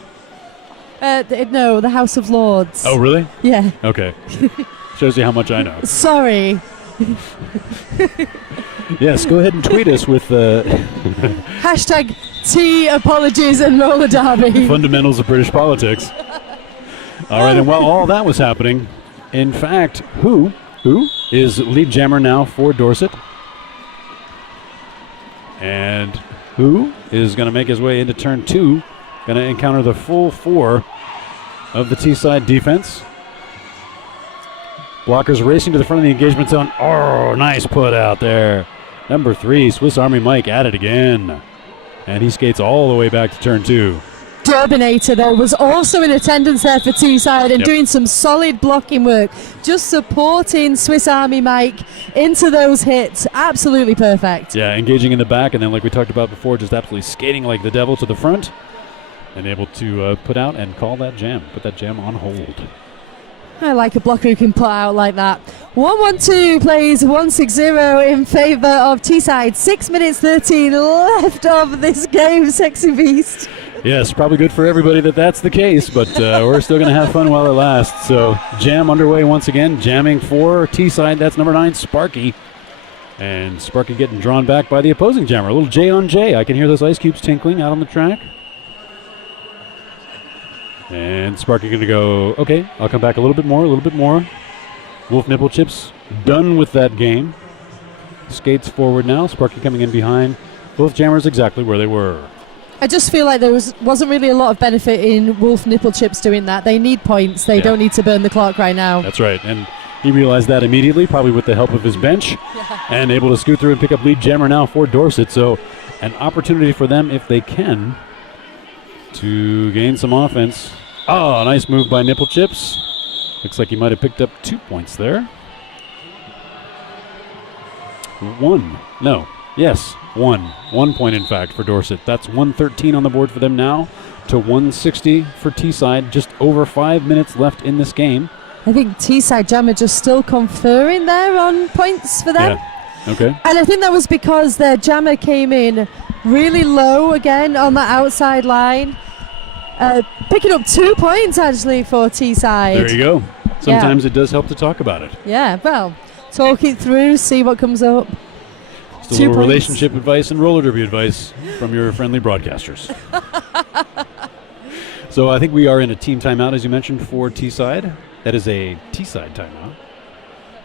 No, the House of Lords. Oh, really? Yeah. Okay. Shows you how much I know. Sorry. Yes, go ahead and tweet us with Hashtag tea apologies and roller derby. fundamentals of British politics. All right, and while all that was happening, in fact, who is lead jammer now for Dorset? And who is going to make his way into turn 2, going to encounter the full 4 of the Teesside defense. Blockers racing to the front of the engagement zone. Oh, nice put out there. Number 3, Swiss Army Mike at it again. And he skates all the way back to turn 2. Durbinator, though, was also in attendance there for Teesside and doing some solid blocking work, just supporting Swiss Army Mike into those hits. Absolutely perfect. Yeah, engaging in the back, and then like we talked about before, just absolutely skating like the devil to the front and able to put out and call that jam, put that jam on hold. I like a blocker who can put out like that. 1-1-2 plays 1-6-0 in favour of Teesside. 6 minutes 13 left of this game, Sexy Beast. Yes, probably good for everybody that that's the case, but we're still going to have fun while it lasts. So jam underway once again, jamming for Teesside. That's number 9, Sparky. And Sparky getting drawn back by the opposing jammer. A little J on J. I can hear those ice cubes tinkling out on the track. And Sparky going to go, okay, I'll come back a little bit more. Wolf Nipple Chips done with that game. Skates forward now. Sparky coming in behind. Both jammers exactly where they were. I just feel like there wasn't really a lot of benefit in Wolf Nipple Chips doing that. They need points. They don't need to burn the clock right now. That's right. And he realized that immediately, probably with the help of his bench, and able to scoot through and pick up lead jammer now for Dorset. So an opportunity for them, if they can, to gain some offense. Oh, nice move by Nipple Chips. Looks like he might have picked up 2 points there. 1. No. Yes, 1. 1 point, in fact, for Dorset. That's 113 on the board for them now to 160 for Teesside. Just over 5 minutes left in this game. I think Teesside Jammer just still conferring there on points for them. Yeah. Okay. And I think that was because their jammer came in really low again on the outside line. Picking up 2 points, actually, for Teesside. There you go. Sometimes it does help to talk about it. Yeah, well, talk it through, see what comes up. Just a little relationship advice and roller derby advice from your friendly broadcasters. So I think we are in a team timeout, as you mentioned, for Teesside. That is a Teesside timeout.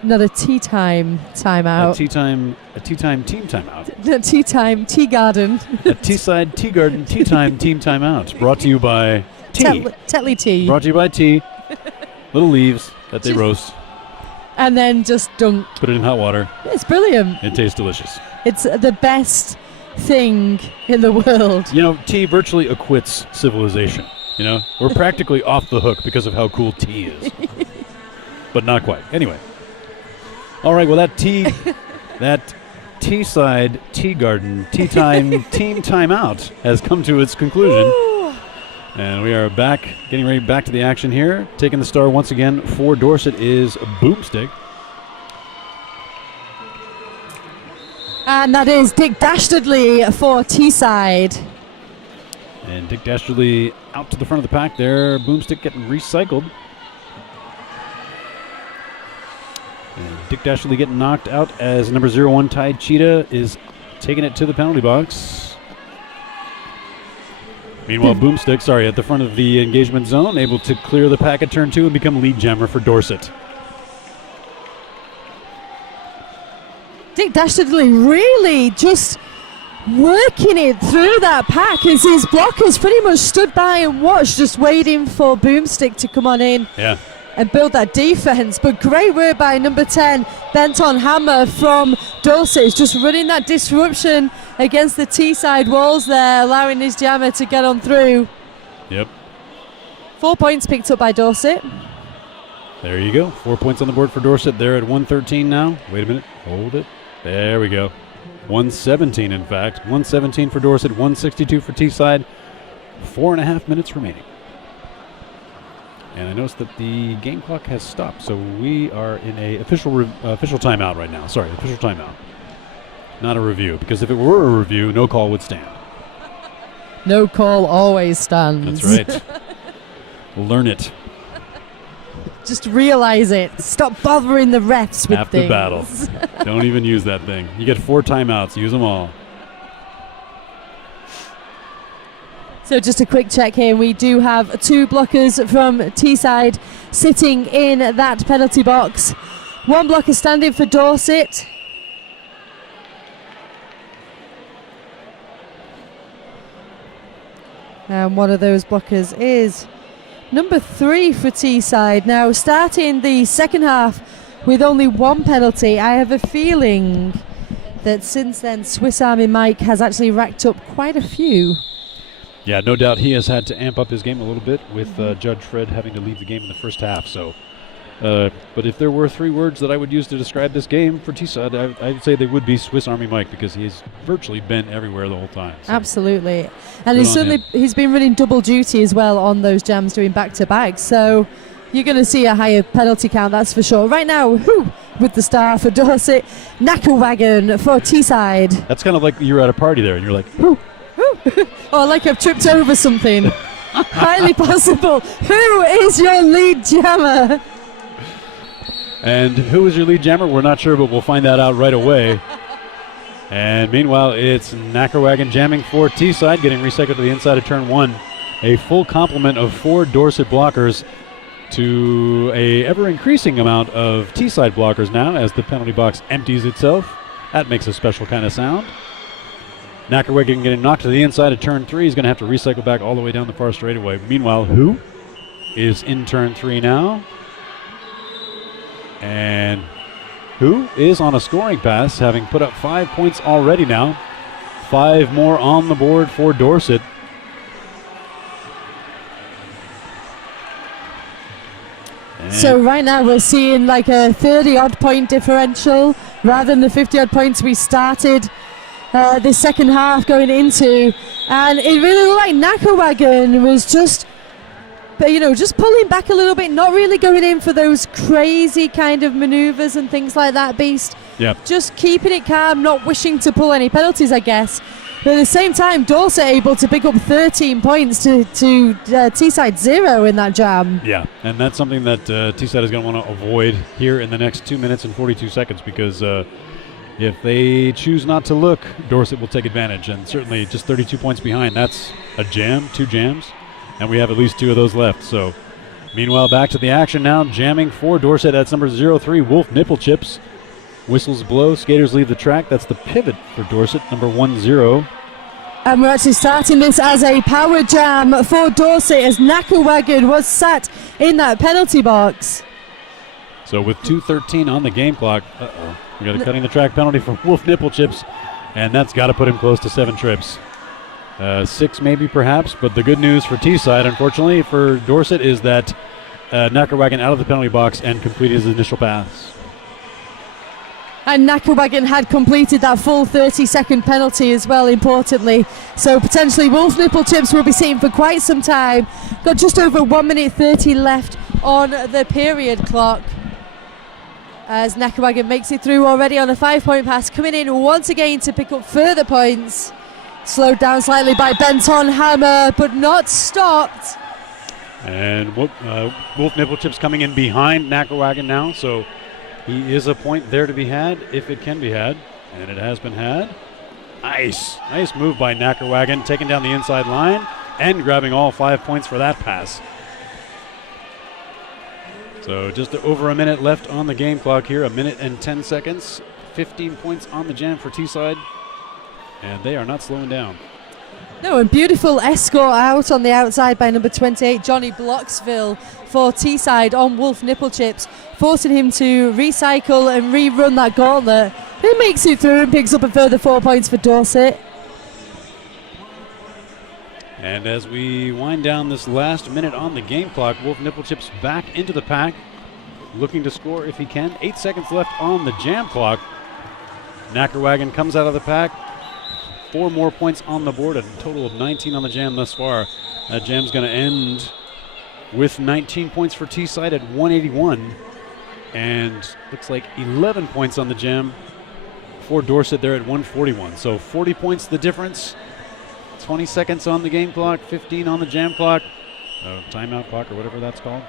Another tea time timeout. A tea time team timeout. The tea time tea garden. A Teesside tea garden tea time team timeout. Brought to you by tea. Tetley tea. Brought to you by tea. Little leaves that they roast. And then just dunk. Put it in hot water. It's brilliant. It tastes delicious. It's the best thing in the world. You know, tea virtually acquits civilization. You know, we're practically off the hook because of how cool tea is. But not quite. Anyway. All right, well, that Teesside tea garden tea time team timeout has come to its conclusion. Woo. And we are back, getting ready back to the action here. Taking the star once again for Dorset is Boomstick. And that is Dick Dastardly for Teesside. And Dick Dastardly out to the front of the pack there. Boomstick getting recycled. And Dick Dastardly getting knocked out as number 01 Tide Cheetah is taking it to the penalty box. Meanwhile, Boomstick, at the front of the engagement zone, able to clear the pack at turn 2 and become lead jammer for Dorset. Dick Dastardly really just working it through that pack as his blockers pretty much stood by and watched, just waiting for Boomstick to come on in. Yeah. And build that defense. But great work by number 10, Benton Hammer from Dorset, just running that disruption against the Teesside walls there, allowing his jammer to get on through. Yep. 4 points picked up by Dorset. There you go. 4 points on the board for Dorset. They're at 113 now. Wait a minute. Hold it. There we go. 117, in fact. 117 for Dorset, 162 for Teesside. 4.5 minutes remaining. And I noticed that the game clock has stopped, so we are in a official timeout right now. Sorry, official timeout. Not a review, because if it were a review, no call would stand. No call always stands. That's right. Learn it. Just realize it. Stop bothering the refs with After things. battle. Don't even use that thing. You get 4 timeouts. Use them all. So just a quick check here. We do have 2 blockers from Teesside sitting in that penalty box. 1 blocker standing for Dorset. And one of those blockers is number 3 for Teesside. Now starting the second half with only 1 penalty. I have a feeling that since then Swiss Army Mike has actually racked up quite a few. Yeah, no doubt he has had to amp up his game a little bit with Judge Fred having to leave the game in the first half. So, but if there were 3 words that I would use to describe this game for Teesside, I'd say they would be Swiss Army Mike, because he's virtually been everywhere the whole time. So. Absolutely. And he's been running double duty as well on those jams, doing back-to-back. So you're going to see a higher penalty count, that's for sure. Right now, with the star for Dorset, Knucklewagon for Teesside. That's kind of like you're at a party there and you're like, Or like I've tripped over something. Highly possible. Who is your lead jammer? And who is your lead jammer? We're not sure, but we'll find that out right away. And meanwhile, it's Knucklewagon jamming for Teesside, getting recycled to the inside of turn 1. A full complement of 4 Dorset blockers to a ever-increasing amount of Teesside blockers now as the penalty box empties itself. That makes a special kind of sound. Knucklewagon getting knocked to the inside of turn 3. He's going to have to recycle back all the way down the far straightaway. Meanwhile, who is in turn 3 now? And who is on a scoring pass, having put up 5 points already now. 5 more on the board for Dorset. So right now we're seeing like a 30-odd point differential rather than the 50-odd points we started the second half going into. And it really looked like Knucklewagon was just pulling back a little bit, not really going in for those crazy kind of maneuvers and things like that, Beast. Yeah. Just keeping it calm, not wishing to pull any penalties, I guess. But at the same time, Dorset able to pick up 13 points to Teesside 0 in that jam. Yeah, and that's something that Teesside is going to want to avoid here in the next 2 minutes and 42 seconds, because if they choose not to look, Dorset will take advantage. And certainly just 32 points behind, that's a jam, 2 jams, and we have at least 2 of those left. So meanwhile, back to the action now, jamming for Dorset. That's number 03, Wolf Nipple Chips. Whistles blow, skaters leave the track. That's the pivot for Dorset, number 10. And we're actually starting this as a power jam for Dorset as Knucklewagon was sat in that penalty box. So with 2:13 on the game clock, we got a cutting the track penalty for Wolf Nipple Chips, and that's got to put him close to 7 trips. 6 maybe perhaps, but the good news for Teesside, unfortunately for Dorset, is that Knucklewagon out of the penalty box and completed his initial pass. And Knucklewagon had completed that full 30-second penalty as well, importantly. So potentially Wolf Nipple Chips will be sitting for quite some time. Got just over 1 minute 30 left on the period clock. As Knucklewagon makes it through already on a 5-point pass, coming in once again to pick up further points. Slowed down slightly by Benton Hammer, but not stopped. And Wolf Nipple Chips coming in behind Knucklewagon now, so he is a point there to be had, if it can be had, and it has been had. Nice move by Knucklewagon, taking down the inside line and grabbing all 5 points for that pass. So just over a minute left on the game clock here, 1 minute and 10 seconds. 15 points on the jam for Teesside. And they are not slowing down. No, and beautiful escort out on the outside by number 28, Johnny Bloxville for Teesside on Wolf Nipple Chips, forcing him to recycle and rerun that gauntlet. Who makes it through and picks up a further 4 points for Dorset. And as we wind down this last minute on the game clock, Wolf Nipple Chips back into the pack, looking to score if he can. 8 seconds left on the jam clock. Knackerwagon comes out of the pack. 4 more points on the board, a total of 19 on the jam thus far. That jam's going to end with 19 points for Teesside at 181. And looks like 11 points on the jam for Dorset there at 141. So 40 points the difference. 20 seconds on the game clock, 15 on the jam clock. Timeout clock or whatever that's called.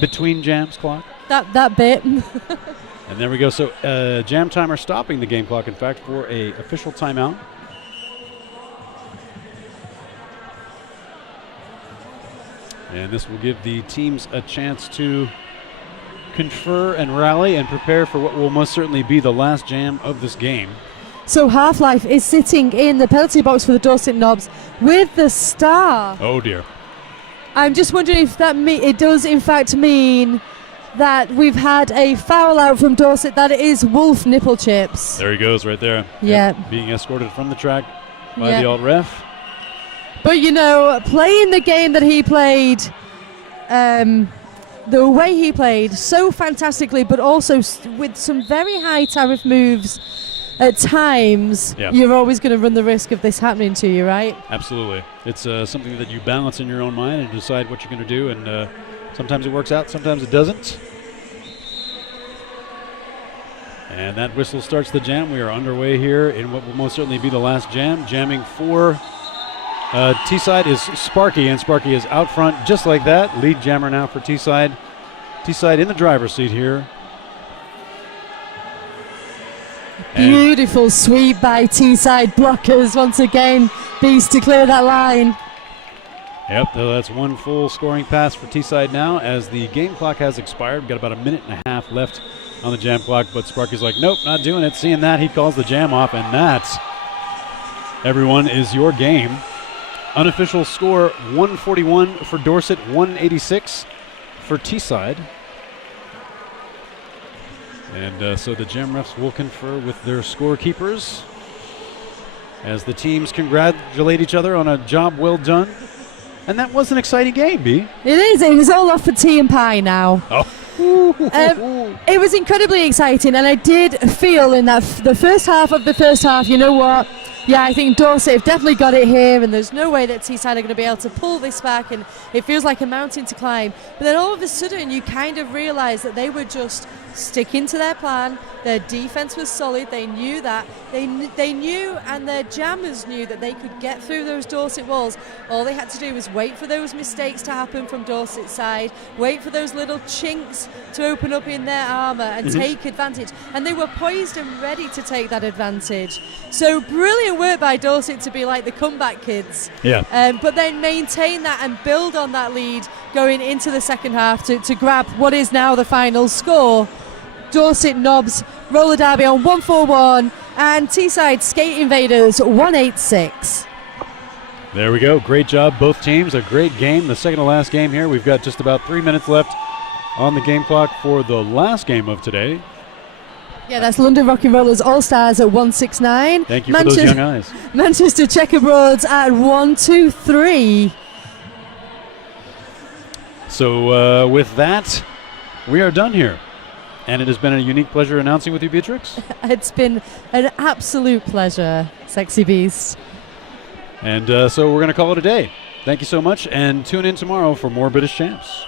Between jams clock. That bit. And there we go. So jam timer stopping the game clock, in fact, for a official timeout. And this will give the teams a chance to confer and rally and prepare for what will most certainly be the last jam of this game. So Half-Life is sitting in the penalty box for the Dorset Knobs with the star. Oh dear. I'm just wondering if that it does in fact mean that we've had a foul out from Dorset. That is Wolf Nipple Chips. There he goes right there. Yeah. Being escorted from the track by the alt ref. But you know, playing the game that he played, the way he played so fantastically, but also with some very high tariff moves at times, you're always going to run the risk of this happening to you, right? Absolutely. It's something that you balance in your own mind and decide what you're going to do, and sometimes it works out, sometimes it doesn't. And that whistle starts the jam. We are underway here in what will most certainly be the last jam. Jamming for Teesside is Sparky, and Sparky is out front just like that. Lead jammer now for Teesside. Teesside in the driver's seat here. Beautiful sweep by Teesside blockers once again. Beast to clear that line. Yep, that's one full scoring pass for Teesside now as the game clock has expired. We've got about a minute and a half left on the jam clock, but Sparky's like, nope, not doing it. Seeing that, he calls the jam off, and that, everyone, is your game. Unofficial score 141 for Dorset, 186 for Teesside. And so the jam refs will confer with their scorekeepers as the teams congratulate each other on a job well done. And that was an exciting game, B. It is. It was all off for tea and pie now. Oh. It was incredibly exciting, and I did feel in that the first half, you know what? Yeah, I think Dorset have definitely got it here, and there's no way that Teesside are going to be able to pull this back, and it feels like a mountain to climb. But then all of a sudden, you kind of realise that they were just sticking to their plan. Their defence was solid. They knew that. They knew, and their jammers knew that they could get through those Dorset walls. All they had to do was wait for those mistakes to happen from Dorset's side, wait for those little chinks to open up in their armour and take advantage. And they were poised and ready to take that advantage. So brilliant work by Dorset to be like the comeback kids. Yeah. But then maintain that and build on that lead going into the second half to grab what is now the final score. Dorset Knobs roller derby on 141 and Teesside Skate Invaders 186. There we go. Great job, both teams. A great game. The second to last game here. We've got just about 3 minutes left on the game clock for the last game of today. Yeah, that's London Rock and Rollers All-Stars at 169. Thank you for those young eyes. Manchester Checkerbroads at 123. So with that, we are done here. And it has been a unique pleasure announcing with you, Beatrix. It's been an absolute pleasure, Sexy Beast. And so we're going to call it a day. Thank you so much, and tune in tomorrow for more British Champs.